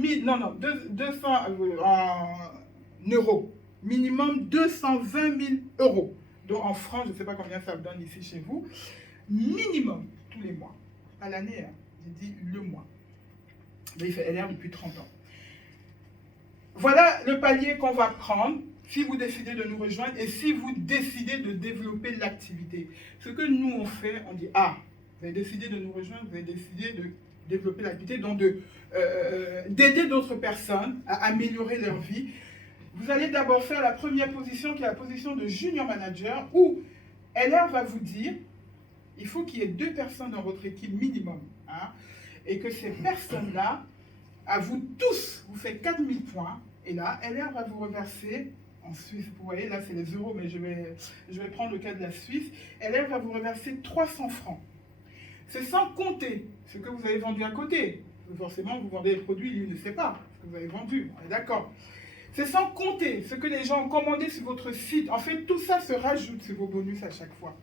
euros. Minimum 220 000 euros. Donc en France, je ne sais pas combien ça donne ici chez vous. Minimum, tous les mois. Pas l'année, hein. J'ai dit le mois. Mais il fait LR depuis 30 ans. Voilà le palier qu'on va prendre si vous décidez de nous rejoindre et si vous décidez de développer l'activité. Ce que nous on fait, on dit, ah, vous avez décidé de nous rejoindre, vous avez décidé de développer l'activité, donc d'aider d'autres personnes à améliorer leur vie. Vous allez d'abord faire la première position qui est la position de junior manager où LR va vous dire, il faut qu'il y ait 2 personnes dans votre équipe minimum. Hein, et que ces personnes-là à vous tous, vous faites 4000 points. Et là, LR va vous reverser, en Suisse, vous voyez, là c'est les euros, mais je vais prendre le cas de la Suisse. LR va vous reverser 300 francs. C'est sans compter ce que vous avez vendu à côté. Forcément, vous vendez les produits, lui ne sait pas ce que vous avez vendu, on est d'accord. C'est sans compter ce que les gens ont commandé sur votre site. En fait, tout ça se rajoute sur vos bonus à chaque fois.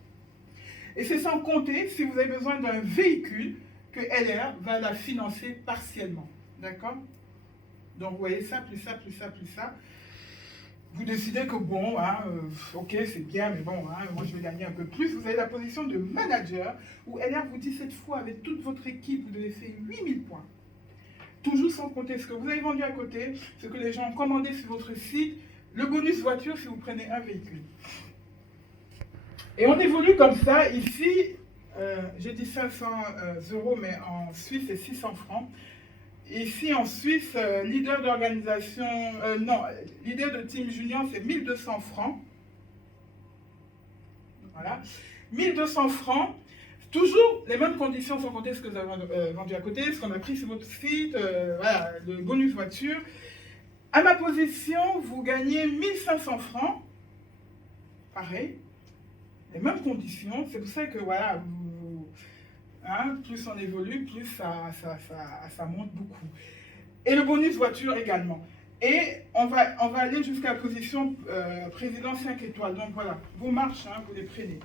Et c'est sans compter si vous avez besoin d'un véhicule que LR va la financer partiellement. D'accord? Donc, vous voyez ça, plus ça, plus ça, plus ça. Vous décidez que bon, hein, ok, c'est bien, mais bon, hein, moi je vais gagner un peu plus. Vous avez la position de manager où LR vous dit cette fois, avec toute votre équipe, vous devez faire 8000 points. Toujours sans compter ce que vous avez vendu à côté, ce que les gens ont commandé sur votre site, le bonus voiture si vous prenez un véhicule. Et on évolue comme ça. Ici, j'ai dit 500 euros, mais en Suisse, c'est 600 francs. Ici, en Suisse, leader d'organisation, leader de team junior, c'est 1200 francs. Voilà. 1200 francs. Toujours les mêmes conditions sans compter ce que vous avez vendu à côté, ce qu'on a pris sur votre site, voilà, le bonus voiture. À ma position, vous gagnez 1500 francs. Pareil. Les mêmes conditions. C'est pour ça que, voilà, hein, plus on évolue, plus ça monte beaucoup. Et le bonus voiture également. Et on va aller jusqu'à la position président 5 étoiles. Donc voilà, vos marches, hein, vous les prenez.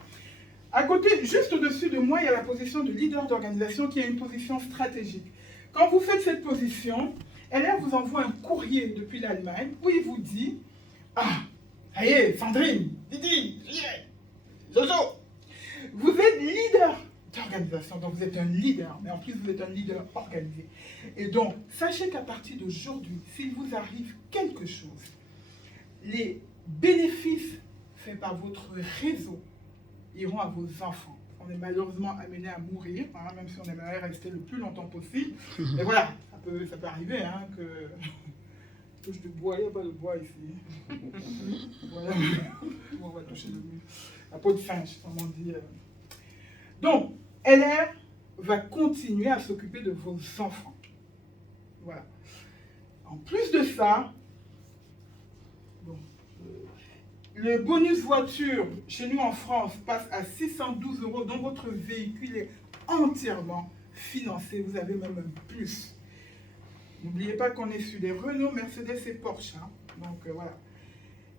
À côté, juste au-dessus de moi, il y a la position de leader d'organisation qui est une position stratégique. Quand vous faites cette position, LR vous envoie un courrier depuis l'Allemagne où il vous dit « Ah, ça y est, Sandrine, Didi, Jojo, vous êtes leader d'organisation, donc vous êtes un leader, mais en plus vous êtes un leader organisé. Et donc, sachez qu'à partir d'aujourd'hui, s'il vous arrive quelque chose, les bénéfices faits par votre réseau iront à vos enfants. On est malheureusement amené à mourir, hein, même si on aimerait rester le plus longtemps possible. Mais voilà, ça peut arriver, hein, que... Touche de bois, il n'y a pas de bois ici. Voilà, on va toucher la peau de singe, comme on dit. Donc, LR va continuer à s'occuper de vos enfants. Voilà. En plus de ça, bon, le bonus voiture, chez nous en France, passe à 612 €, donc votre véhicule est entièrement financé. Vous avez même un plus. N'oubliez pas qu'on est sur des Renault, Mercedes et Porsche. Hein. Donc, voilà.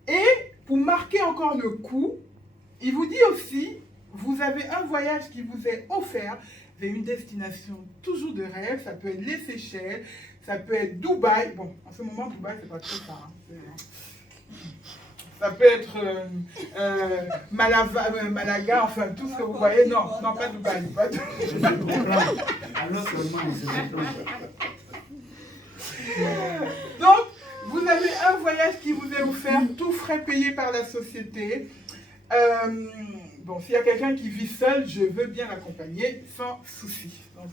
Et, pour marquer encore le coup, il vous dit aussi, vous avez un voyage qui vous est offert vers une destination toujours de rêve. Ça peut être les Seychelles, ça peut être Dubaï. Bon, en ce moment, Dubaï, c'est pas trop ça. Hein. Ça peut être Malaga, enfin, tout ce que vous voyez. Non, pas Dubaï. Pas Dubaï. Donc, vous avez un voyage qui vous est offert, tout frais payé par la société. Bon, s'il y a quelqu'un qui vit seul, je veux bien l'accompagner sans souci. Donc,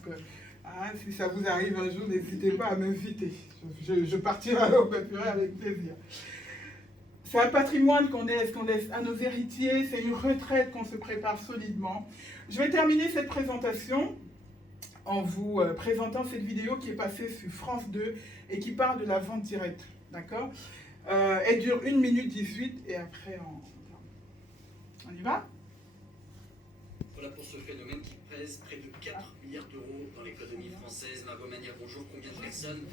hein, si ça vous arrive un jour, n'hésitez pas à m'inviter. Je partirai au préféré avec plaisir. C'est un patrimoine qu'on laisse à nos héritiers, c'est une retraite qu'on se prépare solidement. Je vais terminer cette présentation en vous présentant cette vidéo qui est passée sur France 2 et qui parle de la vente directe. D'accord? Elle dure 1 minute 18 et après on y va? Voilà pour ce phénomène qui pèse près de 4 milliards d'euros dans l'économie française. Margot Manière, bonjour. Combien de personnes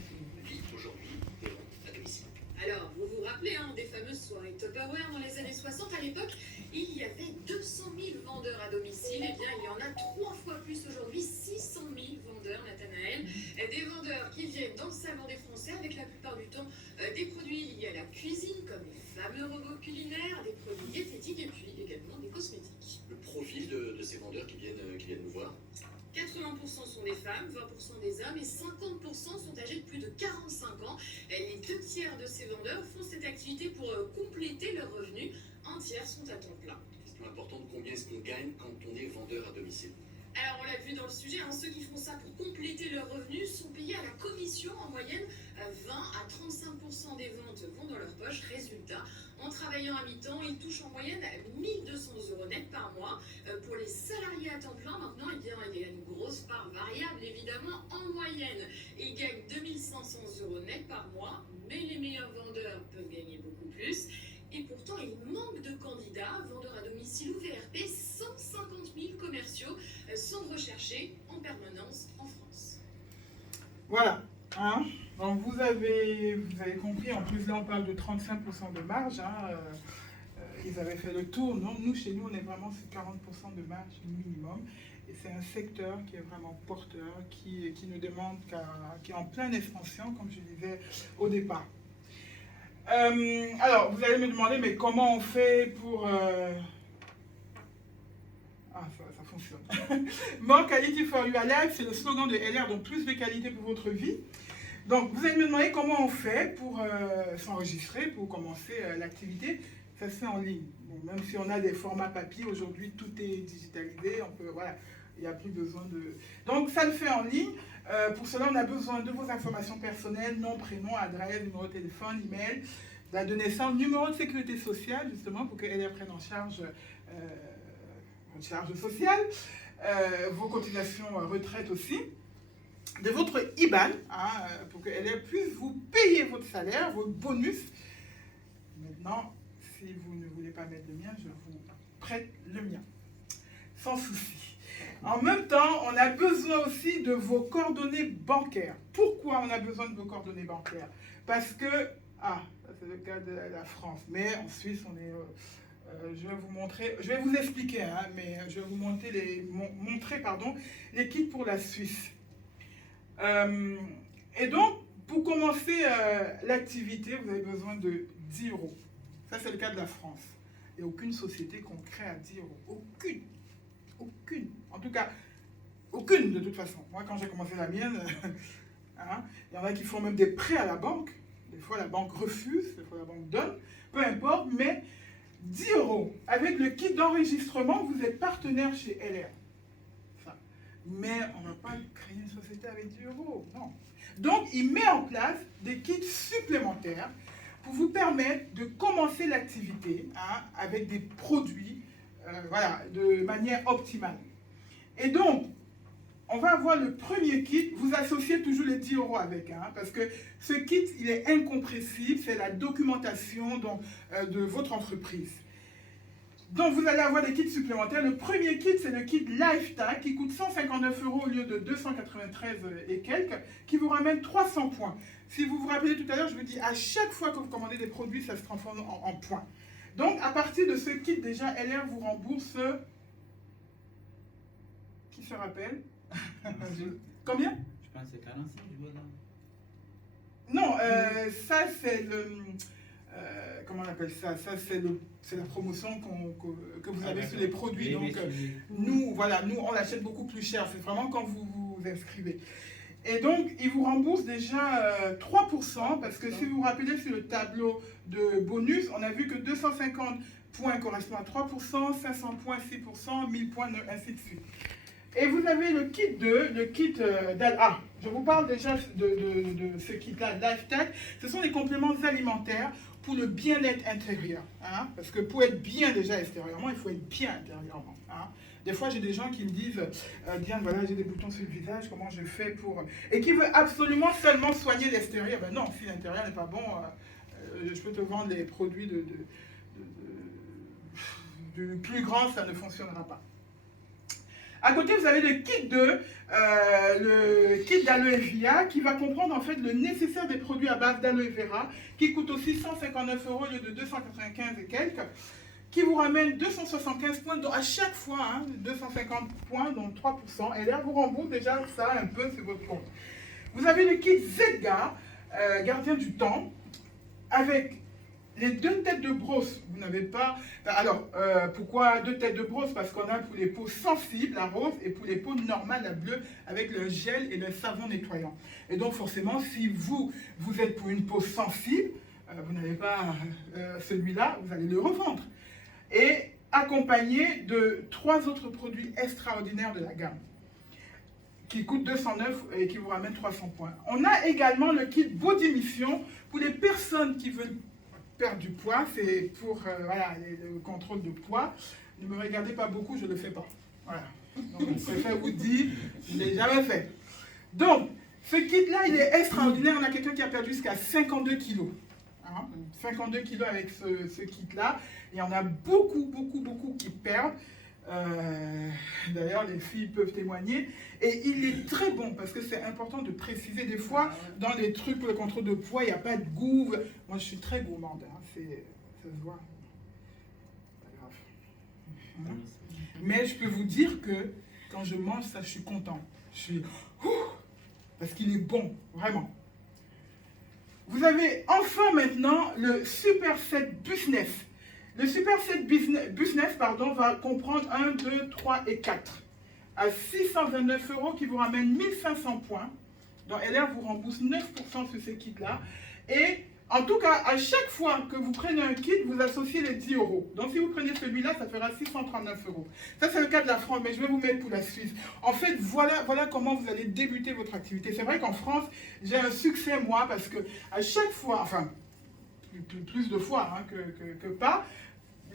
vivent aujourd'hui des ventes à domicile? Alors, vous vous rappelez des fameuses soirées Tupperware dans les années 60? À l'époque, il y avait 200 000 vendeurs à domicile. Eh bien, il y en a 3 fois plus aujourd'hui, 600 000 vendeurs, Nathanaël. Des vendeurs qui viennent dans le salon des Français avec la plupart du temps des produits liés à la cuisine, comme les fameux robots culinaires, des produits diététiques et puis également des cosmétiques. Le profil de ces vendeurs qui viennent nous voir? 80% sont des femmes, 20% des hommes et 50% sont âgés de plus de 45 ans. Et les 2 tiers de ces vendeurs font cette activité pour compléter leurs revenus. Un tiers sont à temps plein. Question importante, combien est-ce qu'on gagne quand on est vendeur à domicile? Alors on l'a vu dans le sujet, ceux qui font ça pour compléter leurs revenus sont payés à la commission. En moyenne, 20 à 35% des ventes vont dans leur poche. Résultat, en travaillant à mi-temps, ils touchent en moyenne 1 200 € net par mois. Pour les salariés à temps plein, maintenant, eh bien, il y a une grosse part variable, évidemment. En moyenne, ils gagnent 2 500 500 € net par mois, mais les meilleurs vendeurs peuvent gagner beaucoup plus. Et pourtant, il manque de candidats, vendeurs à domicile ou VRP. 150 000 commerciaux sont recherchés en permanence en France. Voilà. Hein. Donc vous avez compris, en plus là on parle de 35% de marge. Hein, ils avaient fait le tour. Non, nous, chez nous, on est vraiment sur 40% de marge minimum. Et c'est un secteur qui est vraiment porteur, qui ne demande qui est en pleine expansion, comme je disais au départ. Alors, vous allez me demander, mais comment on fait pour... Ah, ça fonctionne. More quality for your life, c'est le slogan de LR, donc plus de qualité pour votre vie. Donc, vous allez me demander comment on fait pour s'enregistrer, pour commencer l'activité. Ça se fait en ligne. Bon, même si on a des formats papier, aujourd'hui, tout est digitalisé. On peut, voilà, il n'y a plus besoin de... Donc, ça le fait en ligne. Pour cela, on a besoin de vos informations personnelles, nom, prénom, adresse, numéro de téléphone, email, date de naissance, numéro de sécurité sociale, justement, pour qu'elle prenne en charge votre charge sociale, vos cotisations retraite aussi, de votre IBAN, hein, pour qu'elle puisse vous payer votre salaire, votre bonus. Maintenant, si vous ne voulez pas mettre le mien, je vous prête le mien, sans souci. En même temps, on a besoin aussi de vos coordonnées bancaires. Pourquoi on a besoin de vos coordonnées bancaires? Parce que, c'est le cas de la France, mais en Suisse, on est... je vais vous montrer, je vais vous expliquer, hein, mais je vais vous montrer les kits pour la Suisse. Et donc, pour commencer l'activité, vous avez besoin de 10 €. Ça, c'est le cas de la France. Il n'y a aucune société qu'on crée à 10 €. Aucune. Aucune. En tout cas, aucune de toute façon. Moi, quand j'ai commencé la mienne, hein, il y en a qui font même des prêts à la banque. Des fois, la banque refuse, des fois, la banque donne. Peu importe, mais 10 €. Avec le kit d'enregistrement, vous êtes partenaire chez LR. Enfin, mais on ne va pas créer une société avec 10 €. Non. Donc, il met en place des kits supplémentaires pour vous permettre de commencer l'activité, hein, avec des produits, voilà, de manière optimale. Et donc, on va avoir le premier kit. Vous associez toujours les 10 € avec, hein, parce que ce kit, il est incompressible. C'est la documentation donc, de votre entreprise. Donc, vous allez avoir des kits supplémentaires. Le premier kit, c'est le kit Lifetag qui coûte 159 € au lieu de 293 et quelques, qui vous ramène 300 points. Si vous vous rappelez tout à l'heure, je vous dis, à chaque fois que vous commandez des produits, ça se transforme en points. Donc, à partir de ce kit, déjà, LR vous rembourse... Qui se rappelle? Combien? Je pense que c'est 45, je vois là. Non, ça, c'est le... comment on appelle ça? Ça, c'est la promotion que vous avez sur les produits. Oui, Donc, oui. nous, on l'achète beaucoup plus cher. C'est vraiment quand vous vous inscrivez. Et donc, ils vous remboursent déjà 3%, parce que si vous vous rappelez sur le tableau de bonus, on a vu que 250 points correspondent à 3%, 500 points 6%, 1000 points ainsi de suite. Et vous avez le kit 2, le kit je vous parle déjà de ce kit-là, Lifetag. Ce sont des compléments alimentaires pour le bien-être intérieur. Hein, parce que pour être bien déjà extérieurement, il faut être bien intérieurement. Hein. Des fois, j'ai des gens qui me disent, Diane, voilà, j'ai des boutons sur le visage, comment je fais pour... Et qui veulent absolument seulement soigner l'extérieur. Ben non, si l'intérieur n'est pas bon, je peux te vendre les produits de plus grand, ça ne fonctionnera pas. À côté, vous avez le kit 2, le kit d'aloe vera, qui va comprendre en fait le nécessaire des produits à base d'aloe vera, qui coûte aussi 159 € au lieu de 295 et quelques, qui vous ramène 275 points, donc à chaque fois, hein, 250 points, donc 3%, et là, vous rembourse déjà ça un peu sur votre compte. Vous avez le kit Zedgar, gardien du temps, avec les 2 têtes de brosse. Vous n'avez pas... Alors, pourquoi 2 têtes de brosse? Parce qu'on a pour les peaux sensibles, la rose, et pour les peaux normales, la bleue, avec le gel et le savon nettoyant. Et donc, forcément, si vous êtes pour une peau sensible, vous n'avez pas celui-là, vous allez le revendre. Et accompagné de 3 autres produits extraordinaires de la gamme, qui coûte 209 et qui vous ramène 300 points. On a également le kit Body Mission pour les personnes qui veulent perdre du poids, c'est pour voilà, le contrôle de poids. Ne me regardez pas beaucoup, je ne le fais pas. Voilà. Donc, je préfère vous dire, je ne l'ai jamais fait. Donc, Ce kit-là, il est extraordinaire. On a quelqu'un qui a perdu jusqu'à 52 kilos. Hein, 52 kilos avec ce kit-là. Il y en a beaucoup qui perdent. D'ailleurs, les filles peuvent témoigner. Et il est très bon parce que c'est important de préciser. Des fois, dans les trucs pour le contrôle de poids, il n'y a pas de goût. Moi, je suis très gourmande. Hein, ça se voit. Pas grave. Hein. Mais je peux vous dire que quand je mange ça, je suis content. Je suis... parce qu'il est bon, vraiment. Vous avez enfin maintenant le Super Set Business. Le Super Set Business va comprendre 1, 2, 3 et 4. À 629 € qui vous ramène 1500 points. Donc LR vous rembourse 9% sur ces kits-là. Et en tout cas, à chaque fois que vous prenez un kit, vous associez les 10 €. Donc si vous prenez celui-là, ça fera 639 €. Ça, c'est le cas de la France, mais je vais vous mettre pour la Suisse. En fait, voilà comment vous allez débuter votre activité. C'est vrai qu'en France, j'ai un succès, moi, parce que à chaque fois, enfin, plus de fois hein, que pas,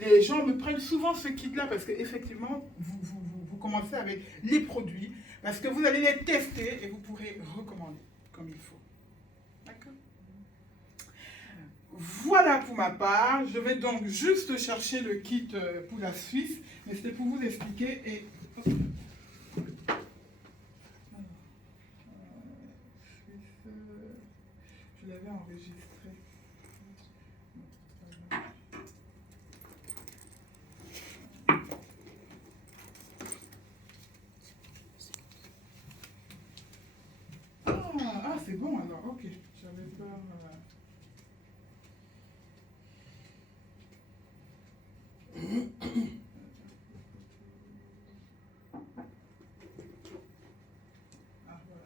les gens me prennent souvent ce kit-là parce qu'effectivement, vous commencez avec les produits, parce que vous allez les tester et vous pourrez recommander comme il faut. D'accord ? Voilà pour ma part. Je vais donc juste chercher le kit pour la Suisse, mais c'était pour vous expliquer. Et... je l'avais enregistré. Ah, c'est bon alors, ok. J'avais peur. Ah, voilà.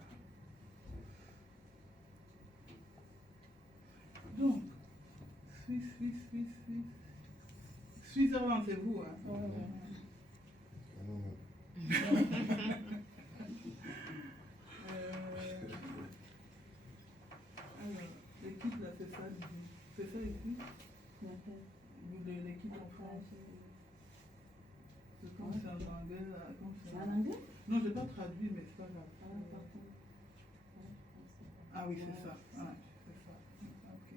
Donc, Suisse-Irlande, c'est vous, hein? L'équipe là, c'est ça, c'est ça ici? L'équipe en France. Je pense que c'est en anglais là. C'est en anglais? Non, je n'ai pas traduit, mais c'est pas grave. Ah oui, c'est ça. Ouais, c'est ça. Ok.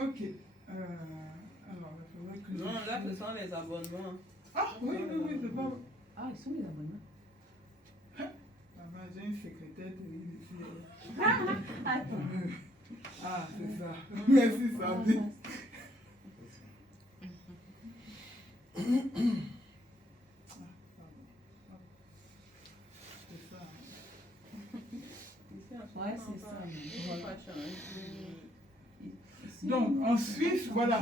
Ok. Alors, il faudrait que. Non, là, ce sont les abonnements. Ah, oui, c'est pas. Ah, ils sont les abonnements. J'ai une secrétaire de ici. Ah, c'est ça. Merci, Sandy. C'est ça. Ouais, c'est ça. Donc, en Suisse, voilà.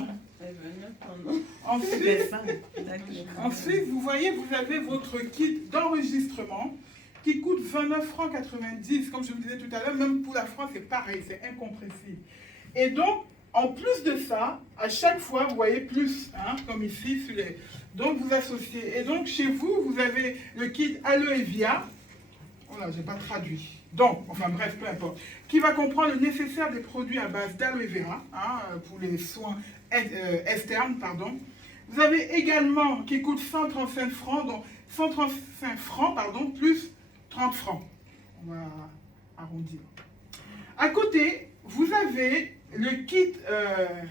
En Suisse, vous voyez, vous avez votre kit d'enregistrement qui coûte 29,90 €. Comme je vous disais tout à l'heure, même pour la France, c'est pareil, c'est incompressible. Et donc, en plus de ça, à chaque fois, vous voyez plus, hein, comme ici, sur les... donc vous associez. Et donc, chez vous, vous avez le kit Aloe Via. Oh là, je n'ai pas traduit. Donc, enfin bref, peu importe. Qui va comprendre le nécessaire des produits à base d'aloe vera, hein, pour les soins externes, pardon. Vous avez également, qui coûte 135 francs, donc 135 francs, pardon, plus 30 francs. On va arrondir. À côté, vous avez le kit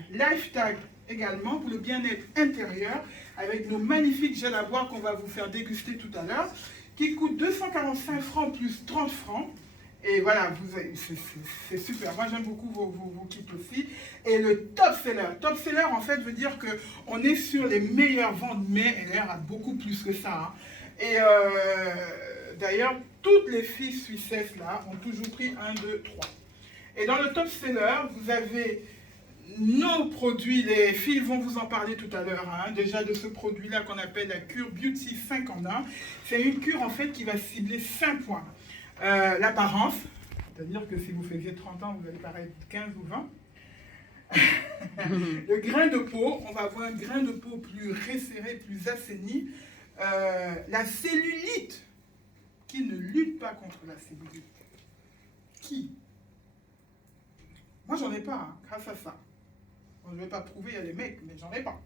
Lifetime également pour le bien-être intérieur avec nos magnifiques gels à boire qu'on va vous faire déguster tout à l'heure, qui coûte 245 francs plus 30 francs. Et voilà, c'est super. Moi, j'aime beaucoup vos kits aussi. Et le top seller. Top seller, en fait, veut dire qu'on est sur les meilleures ventes, mais LR a beaucoup plus que ça. Hein. Et d'ailleurs, toutes les filles suissesses, là, ont toujours pris 1, 2, 3. Et dans le top seller, vous avez nos produits. Les filles vont vous en parler tout à l'heure. Hein, déjà de ce produit-là qu'on appelle la cure Beauty 5 en 1. C'est une cure, en fait, qui va cibler 5 points. L'apparence, c'est-à-dire que si vous faisiez 30 ans, vous allez paraître 15 ou 20. Le grain de peau, on va avoir un grain de peau plus resserré, plus assaini. La cellulite, qui ne lutte pas contre la cellulite. Qui? Moi, j'en ai pas, hein, grâce à ça. Bon, je ne vais pas prouver, il y a les mecs, mais j'en ai pas.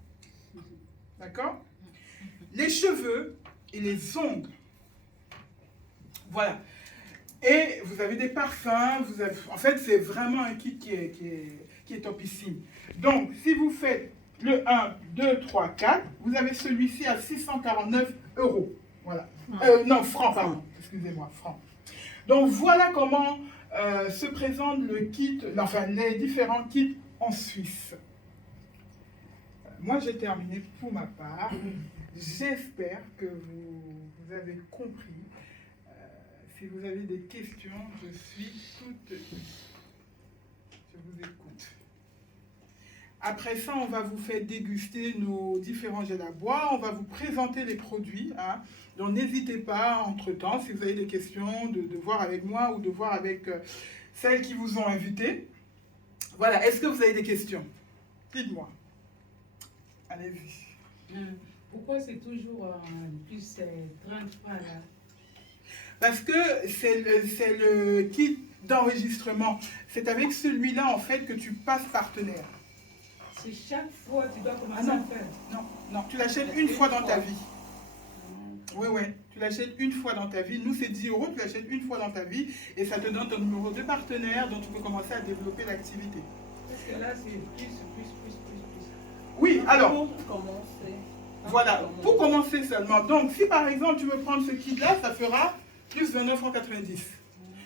D'accord? Les cheveux et les ongles. Voilà. Et vous avez des parfums, en fait, c'est vraiment un kit qui est topissime. Donc, si vous faites le 1, 2, 3, 4, vous avez celui-ci à 649 €. Voilà. Non, francs, pardon. Excusez-moi, francs. Donc, voilà comment se présente le kit, enfin, les différents kits en Suisse. Moi, j'ai terminé pour ma part. J'espère que vous avez compris. Si vous avez des questions, je suis toute... Je vous écoute. Après ça, on va vous faire déguster nos différents gels à boire. On va vous présenter les produits. Hein. Donc, n'hésitez pas, entre-temps, si vous avez des questions, de voir avec moi ou de voir avec celles qui vous ont invité. Voilà. Est-ce que vous avez des questions? Dites-moi. Allez-y. Pourquoi c'est toujours plus 30 francs là? Parce que c'est le kit d'enregistrement. C'est avec celui-là, en fait, que tu passes partenaire. C'est chaque fois que tu dois commencer Ah à non, faire. non, tu l'achètes une fois dans ta vie. Oui, tu l'achètes une fois dans ta vie. Nous, c'est 10 €, tu l'achètes une fois dans ta vie et ça te donne ton numéro de partenaire dont tu peux commencer à développer l'activité. Parce que là, c'est plus. Oui, alors, Pour commencer. voilà, pour commencer seulement. Donc, si par exemple, tu veux prendre ce kit-là, ça fera plus 29,90 €.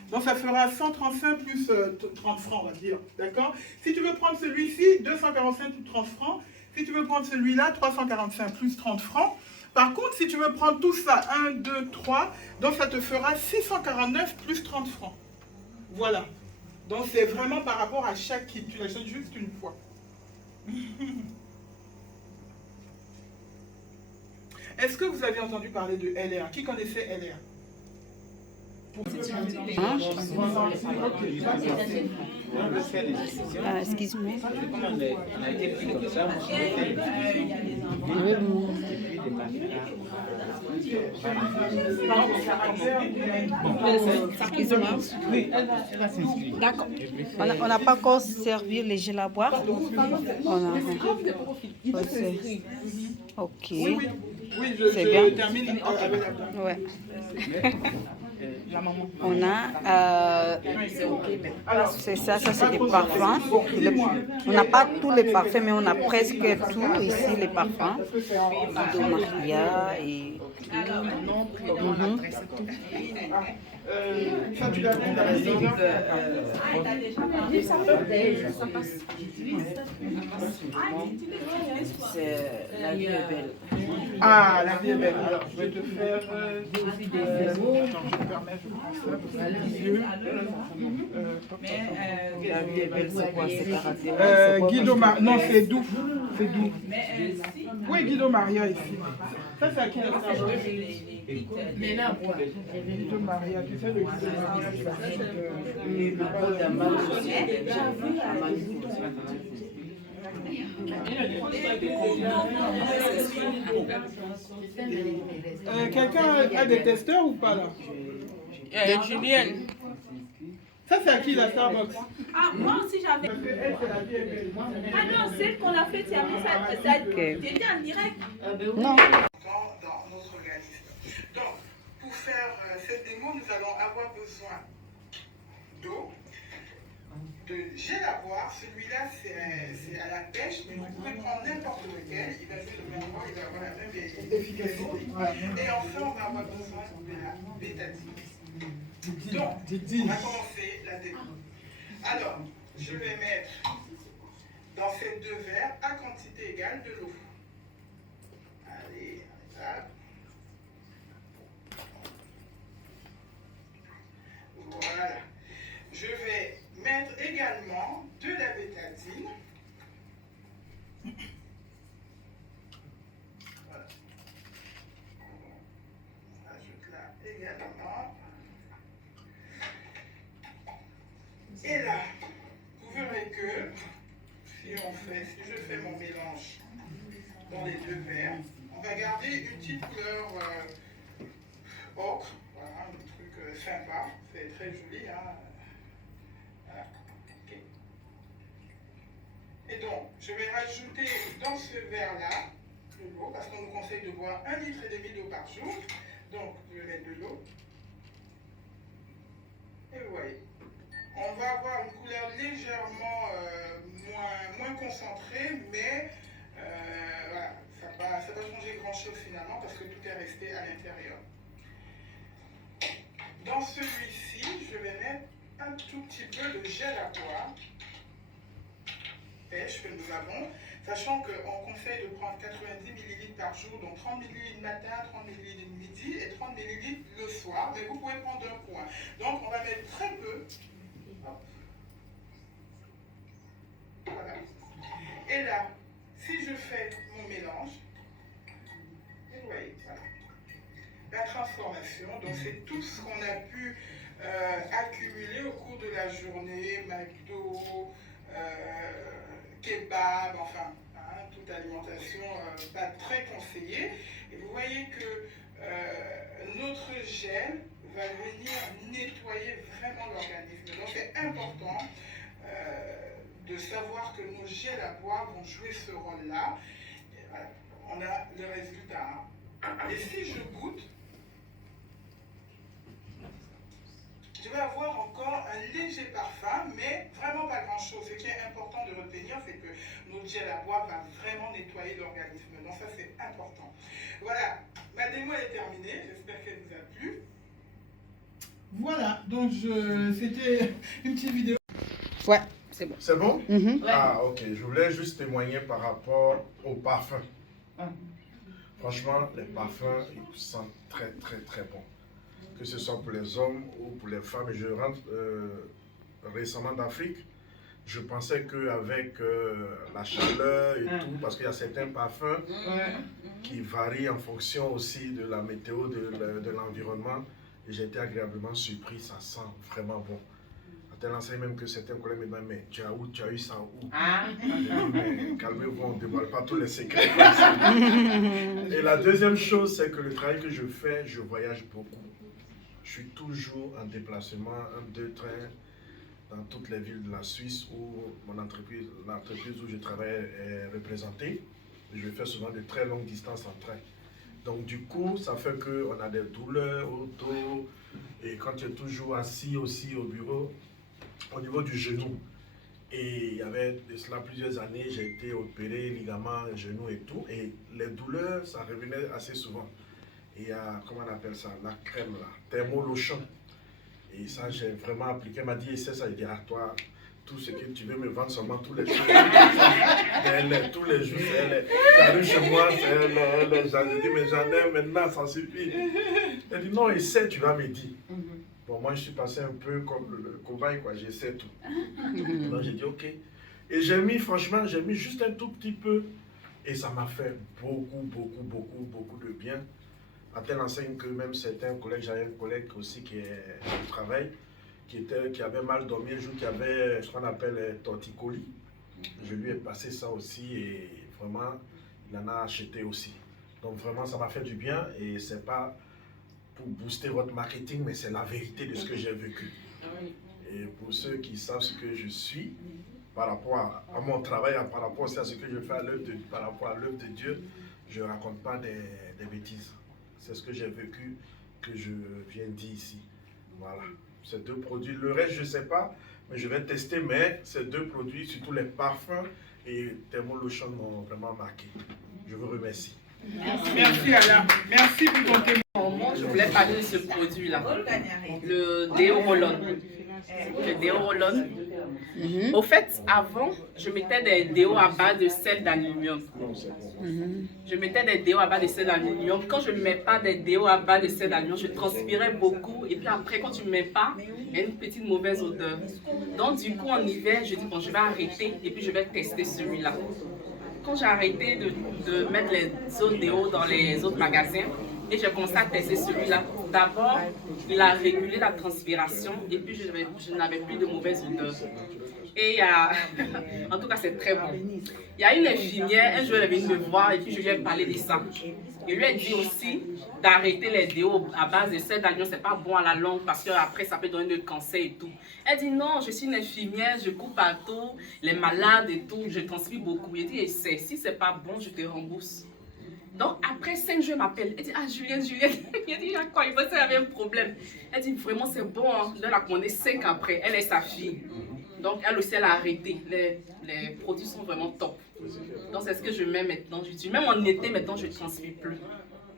Donc, ça fera 135 plus 30 francs, on va dire. D'accord? Si tu veux prendre celui-ci, 245 plus 30 francs. Si tu veux prendre celui-là, 345 plus 30 francs. Par contre, si tu veux prendre tout ça, 1, 2, 3, donc ça te fera 649 plus 30 francs. Voilà. Donc, c'est vraiment par rapport à chaque kit. Tu l'achètes juste une fois. Est-ce que vous avez entendu parler de LR? Qui connaissait LR? Excuse-moi. On a été pris comme ça, Excuse-moi. D'accord. On n'a pas encore servi les gels à boire. Ok. Oui, C'est bien. je termine avec la... Ouais. On a, c'est ça c'est des parfums. On n'a pas tous les parfums, mais on a presque tout ici, les parfums. De Maria et... Ça, tu l'as vu dans la C'est la vie est belle. Ah, la vie est belle. Alors, je vais te faire... non, je te permets, je prends ça. Parce que les yeux... La vie est belle, c'est quoi? C'est karaté. Guido Maria... Non, c'est doux. C'est doux. Oui, Guido Maria ici. Ça, c'est à qui? Mais là, quoi? Guido Maria, tu sais, le Guido Maria, tu quelqu'un a des testeurs ou pas là? Julienne. Ça, c'est à qui la Starbucks? Ah, moi aussi j'avais. Parce que elle, c'est la vie est belle. Ah non, celle qu'on a fait servir, ça était en direct. Non. Dans notre organisme. Donc, pour faire cette démo, nous allons avoir besoin d'eau, de gel à boire. Celui-là, c'est à la pêche, mais vous pouvez prendre n'importe lequel. Il va jouer le même rôle, il va avoir la même efficacité. Et enfin, on va avoir besoin de la bétadine. Donc, on va commencer la démo. Alors, je vais mettre dans ces 2 verres à quantité égale de l'eau. Allez, ça. Voilà. Je vais mettre également de la bétadine. Voilà. Ajoute-la également. Et là, vous verrez que si je fais mon mélange dans les 2 verres, on va garder une petite couleur ocre, voilà, un truc sympa, c'est très joli. Hein. Voilà. Okay. Et donc, je vais rajouter dans ce verre-là de l'eau, parce qu'on nous conseille de boire 1,5 litre d'eau par jour. Donc, je vais mettre de l'eau. légèrement moins concentré, mais voilà, ça va pas changer grand-chose finalement parce que tout est resté à l'intérieur. Dans celui-ci, je vais mettre un tout petit peu de gel à bois, pêche que nous avons, sachant qu'on conseille de prendre 90 ml par jour, donc 30 ml matin, 30 ml midi et 30 ml le soir, mais vous pouvez prendre un point. Donc on va mettre très peu. Hop. Voilà. Et là, si je fais mon mélange, vous voyez, voilà. La transformation, donc c'est tout ce qu'on a pu accumuler au cours de la journée, McDo, kebab, enfin, hein, toute alimentation pas très conseillée. Et vous voyez que notre gel va venir nettoyer vraiment l'organisme. Donc c'est important de savoir que nos gels à boire vont jouer ce rôle-là. Voilà, on a le résultat. Hein. Et si je goûte, je vais avoir encore un léger parfum, mais vraiment pas grand-chose. Ce qui est important de retenir, c'est que notre gel à boire va vraiment nettoyer l'organisme. Donc ça, c'est important. Voilà, ma démo est terminée. J'espère qu'elle vous a plu. Voilà, donc c'était une petite vidéo. Ouais, c'est bon. C'est bon? Mhm. Ah, ok. Je voulais juste témoigner par rapport au parfum. Ah. Franchement, les parfums, ils sentent très, très, très bon. Que ce soit pour les hommes ou pour les femmes. Je rentre récemment d'Afrique. Je pensais qu'avec la chaleur et tout, parce qu'il y a certains parfums qui varient en fonction aussi de la météo, de l'environnement. Et j'ai été agréablement surpris, ça sent vraiment bon. À tel enseigne même que certains collègues me disent, mais tu as eu ça où? J'ai dit, mais calmez-vous, on ne dévoile pas tous les secrets. Et la deuxième chose, c'est que le travail que je fais, je voyage beaucoup. Je suis toujours en déplacement, 1-2 trains dans toutes les villes de la Suisse où l'entreprise où je travaille est représentée. Je fais souvent de très longues distances en train. Donc du coup, ça fait qu'on a des douleurs au dos et quand tu es toujours assis aussi au bureau, au niveau du genou. Et il y avait de cela plusieurs années, j'ai été opéré, ligaments, genou et tout. Et les douleurs, ça revenait assez souvent. Et il y a, comment on appelle ça, la crème là, Thermolotion. Et ça, j'ai vraiment appliqué. Elle m'a dit, essaie ça. Il dit, ah, toi, tout ce que tu veux me vendre seulement tous les jours. Tous les jours, c'est elle. Tu arrives chez moi, c'est elle. J'ai dit, mais j'en ai maintenant, ça suffit. Elle dit, non, essaie, tu vas me dire. Bon, moi, je suis passé un peu comme le cobaye, quoi. J'essaie tout. Donc, j'ai dit, ok. Et franchement, j'ai mis juste un tout petit peu. Et ça m'a fait beaucoup de bien. À telle enseigne que même certains collègues, j'avais un collègue aussi qui est au travail, qui avait mal dormi un jour, qui avait ce qu'on appelle torticolis. Je lui ai passé ça aussi et vraiment, il en a acheté aussi. Donc vraiment, ça m'a fait du bien et c'est pas pour booster votre marketing, mais c'est la vérité de ce que j'ai vécu. Et pour ceux qui savent ce que je suis, par rapport à mon travail, par rapport aussi à ce que je fais par rapport à l'œuvre de Dieu, je ne raconte pas des bêtises. C'est ce que j'ai vécu, que je viens dire ici. Voilà. Ces deux produits. Le reste, je ne sais pas, mais je vais tester. Mais ces deux produits, surtout les parfums et Thermolotion m'ont vraiment marqué. Je vous remercie. Merci Alain. Merci pour ton témoignage. Je voulais parler de ce produit-là, le déo Roll-On. Le déo Roll-On. Au fait, avant, je mettais des déos à base de sel d'aluminium. Je mettais des déos à base de sel d'aluminium. Quand je ne mets pas des déos à base de sel d'aluminium, je transpirais beaucoup. Et puis après, quand tu ne mets pas, il y a une petite mauvaise odeur. Donc du coup, en hiver, je dis, bon, je vais arrêter et puis je vais tester celui-là. Quand j'ai arrêté de mettre les autres déos dans les autres magasins, et j'ai commencé à tester celui-là. D'abord, il a régulé la transpiration et puis je n'avais plus de mauvaise odeur. Et en tout cas, c'est très bon. Il y a une infirmière, un jour, elle est venue me voir et puis je lui ai parlé de ça. Je lui ai dit aussi d'arrêter les déos à base de sel d'aluminium, c'est pas bon à la longue parce qu'après, ça peut donner le cancer et tout. Elle dit non, je suis une infirmière, je coupe partout, les malades et tout, je transpire beaucoup. Il dit, essaie, si c'est pas bon, je te rembourse. Donc après 5 jours, elle m'appelle. Elle dit, ah Julienne. Il dit, quoi, il pensait qu'il y avait un problème. Elle dit, vraiment c'est bon, hein. Je dois la commander 5 après. Elle est sa fille. Donc, elle aussi, elle a arrêté. Les produits sont vraiment top. Donc, c'est ce que je mets maintenant. Même en été, maintenant, je ne transpire plus.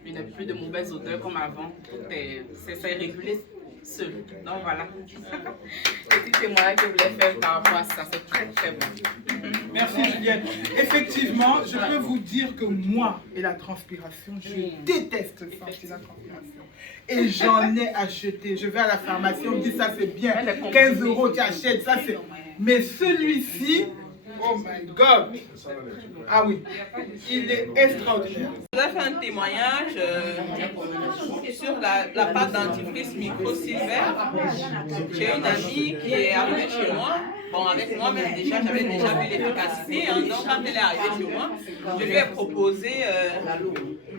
Je n'ai plus de mauvaises odeurs comme avant. C'est régulé seul. Donc, voilà. Petit témoignage que je voulais faire par rapport à ça. C'est très, très bon. Merci Juliette. Effectivement, je peux vous dire que moi et la transpiration, je déteste sentir la transpiration. Et j'en ai acheté. Je vais à la pharmacie, on me dit ça c'est bien. 15 €, tu achètes, ça c'est... Mais celui-ci, oh my God! Ah oui, il est extraordinaire. Je voudrais faire un témoignage sur la pâte dentifrice Micro Silver. J'ai une amie qui est arrivée chez moi. Bon, avec moi-même déjà, j'avais déjà vu l'efficacité. Hein, donc, quand elle est arrivée chez moi, je lui ai proposé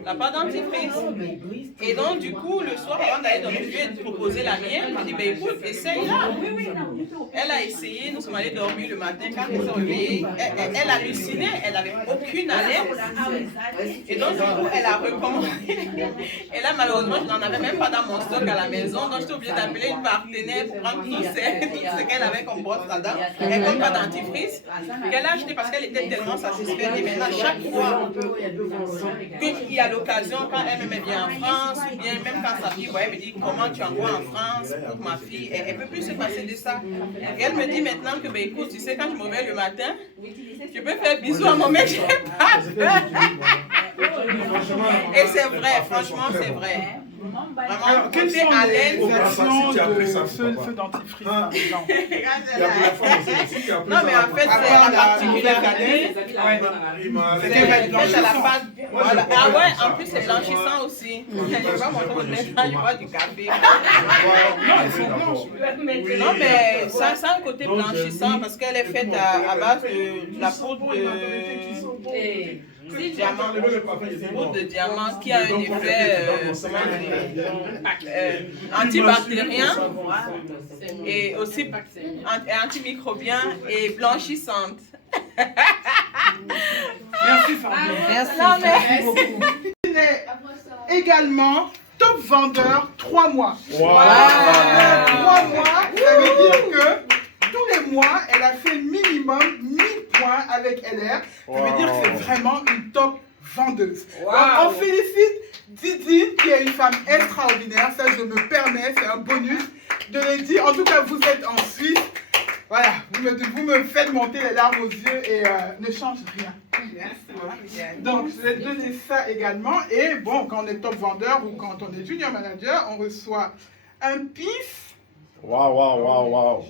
la pâte dentifrice. Et donc, du coup, le soir, avant d'aller dormir, je lui ai proposé la mienne. Elle m'a dit, ben écoute, essaye-la. Elle a essayé, nous sommes allés dormir le matin. Quand elle s'est réveillée, elle hallucinait, elle n'avait aucune alerte. Et donc, du coup, elle a recommandé. Et là, malheureusement, je n'en avais même pas dans mon stock à la maison. Donc, j'étais obligée d'appeler une partenaire pour prendre tout ce qu'elle avait comme brosse à dents. Et comme pas dentifrice, qu'elle a acheté parce qu'elle était tellement satisfaite. Et maintenant, chaque fois qu'il y a l'occasion, quand elle-même vient en France, ou bien même quand sa fille, elle me dit comment tu envoies en France pour ma fille, elle ne peut plus se passer de ça. Et elle me dit maintenant que, ben écoute, tu sais, quand je me réveille le matin, je peux faire bisous à mon mec, j'ai pas peur. Et c'est vrai, franchement, c'est vrai. Alors, quelles sont les actions de ce dentifrice, par exemple? Non, mais en fait, c'est la particularité. C'est qu'elle est faite à la pâte. Voilà. Ah ouais, en plus, c'est blanchissant aussi. Je ne vois pas mon je bois du café. Non, mais ça a un côté blanchissant parce qu'elle est faite à base de la poudre de diamant qui a un effet antibactérien et aussi antimicrobien et blanchissante. Merci Fabien. Merci beaucoup. Il est également top vendeur 3 mois. Wow. 3 mois, ça veut dire que tous les mois, elle a fait minimum 1000 points avec LR. Ça veut dire que c'est vraiment une top vendeuse. Donc, on félicite Didi, qui est une femme extraordinaire. Ça, je me permets, c'est un bonus de le dire. En tout cas, vous êtes en Suisse. Voilà, vous me faites monter les larmes aux yeux et ne change rien. Voilà. Donc, je vais donner ça également. Et bon, quand on est top vendeur ou quand on est junior manager, on reçoit un pif. Waouh.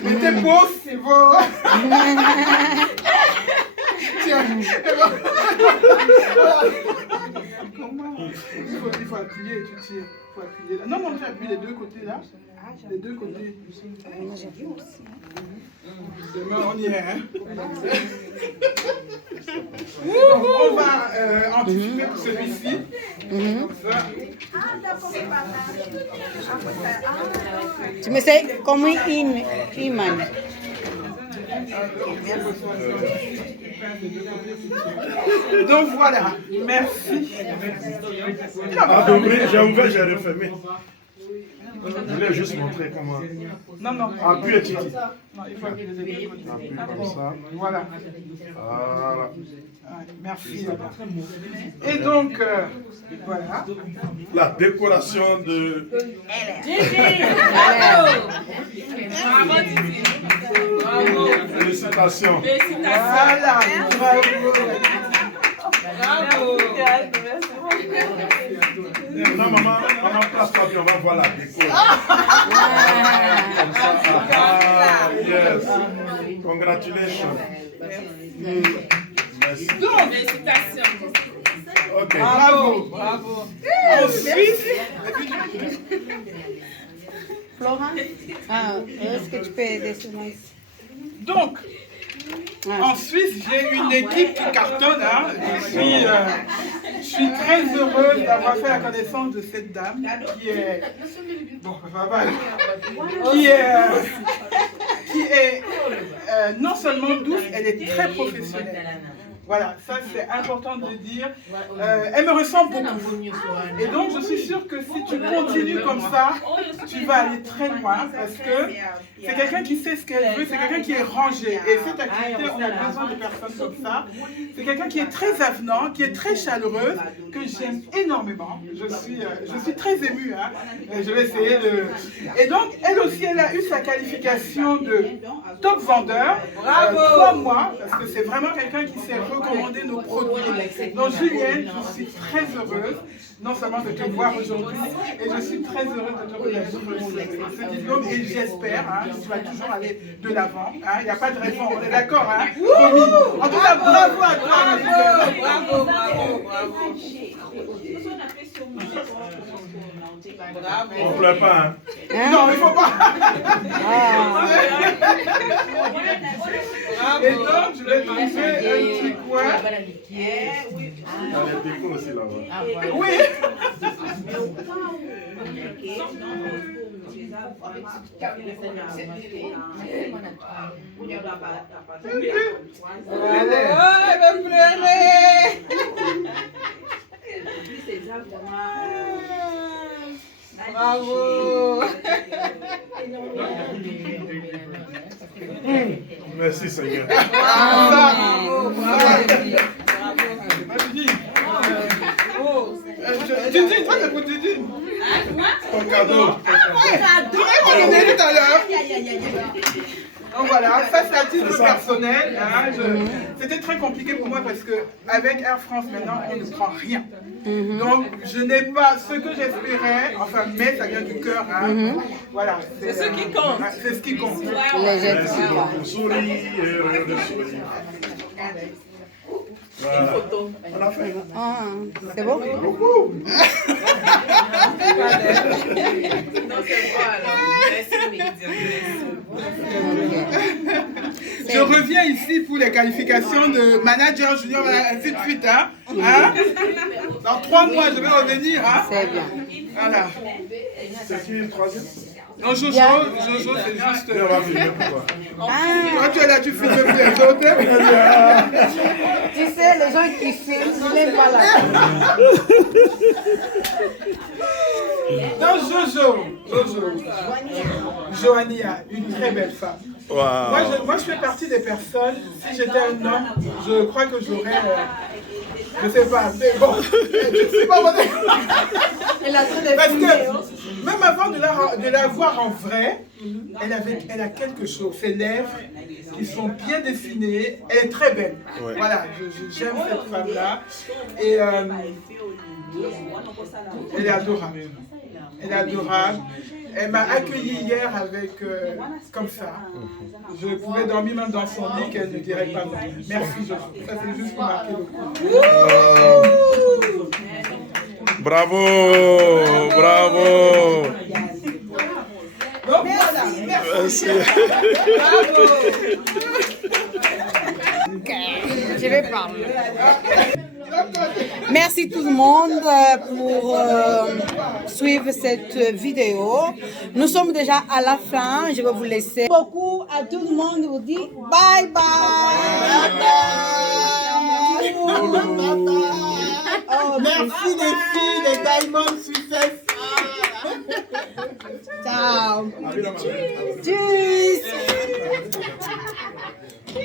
Mettez pause, c'est bon. Tiens. Comment? Il faut appuyer et tu tires. Il faut appuyer là. Non, tu appuies les deux côtés là. Les deux côtés. Demain, on y est. Hein? Donc, on va anticiper pour celui-ci. Comme ça. Tu me sais comment Iman. Donc voilà, merci. J'ai ouvert, j'ai refermé. Je voulais juste montrer comment. Non. Appuie, Titi. Non, il faut appuyer les deux côtés. Appuie comme ça. Voilà. Voilà. Merci. Et donc, voilà. La décoration de... Bravo, Didi. Bravo. Félicitations. Voilà, bravo. Bravo. Non, maman, place-toi bien, on va voir la déco. Comme ça. Yes. Congratulations. Merci. Donc, félicitations. Ok. Bravo. Ensuite, Florent, est-ce que tu peux aider sur moi? donc, en Suisse, j'ai une équipe qui cartonne. Hein. Je suis très heureuse d'avoir fait la connaissance de cette dame qui est... Bon, qui est non seulement douce, elle est très professionnelle. Voilà, ça c'est important de le dire. Elle me ressemble beaucoup. Et donc je suis sûre que si tu continues comme ça, tu vas aller très loin parce que c'est quelqu'un qui sait ce qu'elle veut, c'est quelqu'un qui est rangé. Et cette activité, on a besoin de personnes comme ça. C'est quelqu'un qui est très avenant, qui est très chaleureuse, que j'aime énormément. Je suis très émue. Hein. Je vais essayer de... Et donc, elle aussi, elle a eu sa qualification de top vendeur. 3 mois, parce que c'est vraiment quelqu'un qui sait recommander nos produits. Donc, Julienne, je suis très heureuse, non seulement de te voir aujourd'hui, et je suis très heureuse de te remettre ce diplôme, et j'espère que tu vas toujours aller de l'avant. Il n'y a pas de raison, on est d'accord, hein? En tout cas, bravo à toi. Bravo. On ne pleure pas, hein? Non, il ne faut pas. Et donc, je vais trouver un petit coin. Il y a des décos aussi là-bas. Oui. Elle va pleurer. Bravo. Merci Seigneur. Bravo. Didi, toi, c'est pour Didi. Ton cadeau. Tout à l'heure. Donc voilà, ça c'est à titre personnel. C'était très compliqué pour moi parce qu'avec Air France maintenant, on ne prend rien. Donc je n'ai pas ce que j'espérais, enfin, mais ça vient du cœur. Voilà. C'est ce qui compte. C'est ce qui compte. Merci beaucoup. Souris, regardez souris. Voilà. Une photo. On a fait. C'est bon? Beaucoup. Non, c'est bon alors. Je reviens ici pour les qualifications de manager junior, ainsi de suite. Dans 3 mois, je vais revenir. C'est bien. Voilà. C'est qui le troisième? Non, Jojo, c'est juste... On va venir, pourquoi? Toi, tu es là, tu filmes plus les autres. Tu sais, les gens qui filment, ils n'aiment pas la Donc Joania, une très belle femme. Wow. Moi, je fais partie des personnes, si j'étais un homme, je crois que j'aurais... je sais pas, mais bon, je ne suis pas modèle. Parce que même avant de la voir en vrai, elle a quelque chose. Ses lèvres qui sont bien dessinées, elle est très belle. Ouais. Voilà, j'aime cette femme-là. Et elle est adorable. Elle est adorable. Elle m'a accueilli hier avec, comme ça. Je pouvais dormir même dans son lit qu'elle ne dirait pas non. Merci, Jojo. Ça, c'est juste pour marquer le coup. Bravo, bravo. Donc, voilà. Merci. Bravo. Je vais parler. Merci tout le monde pour suivre cette vidéo. Nous sommes déjà à la fin. Je vais vous laisser. Beaucoup à tout le monde. Vous dit bye bye. Oh, merci les filles.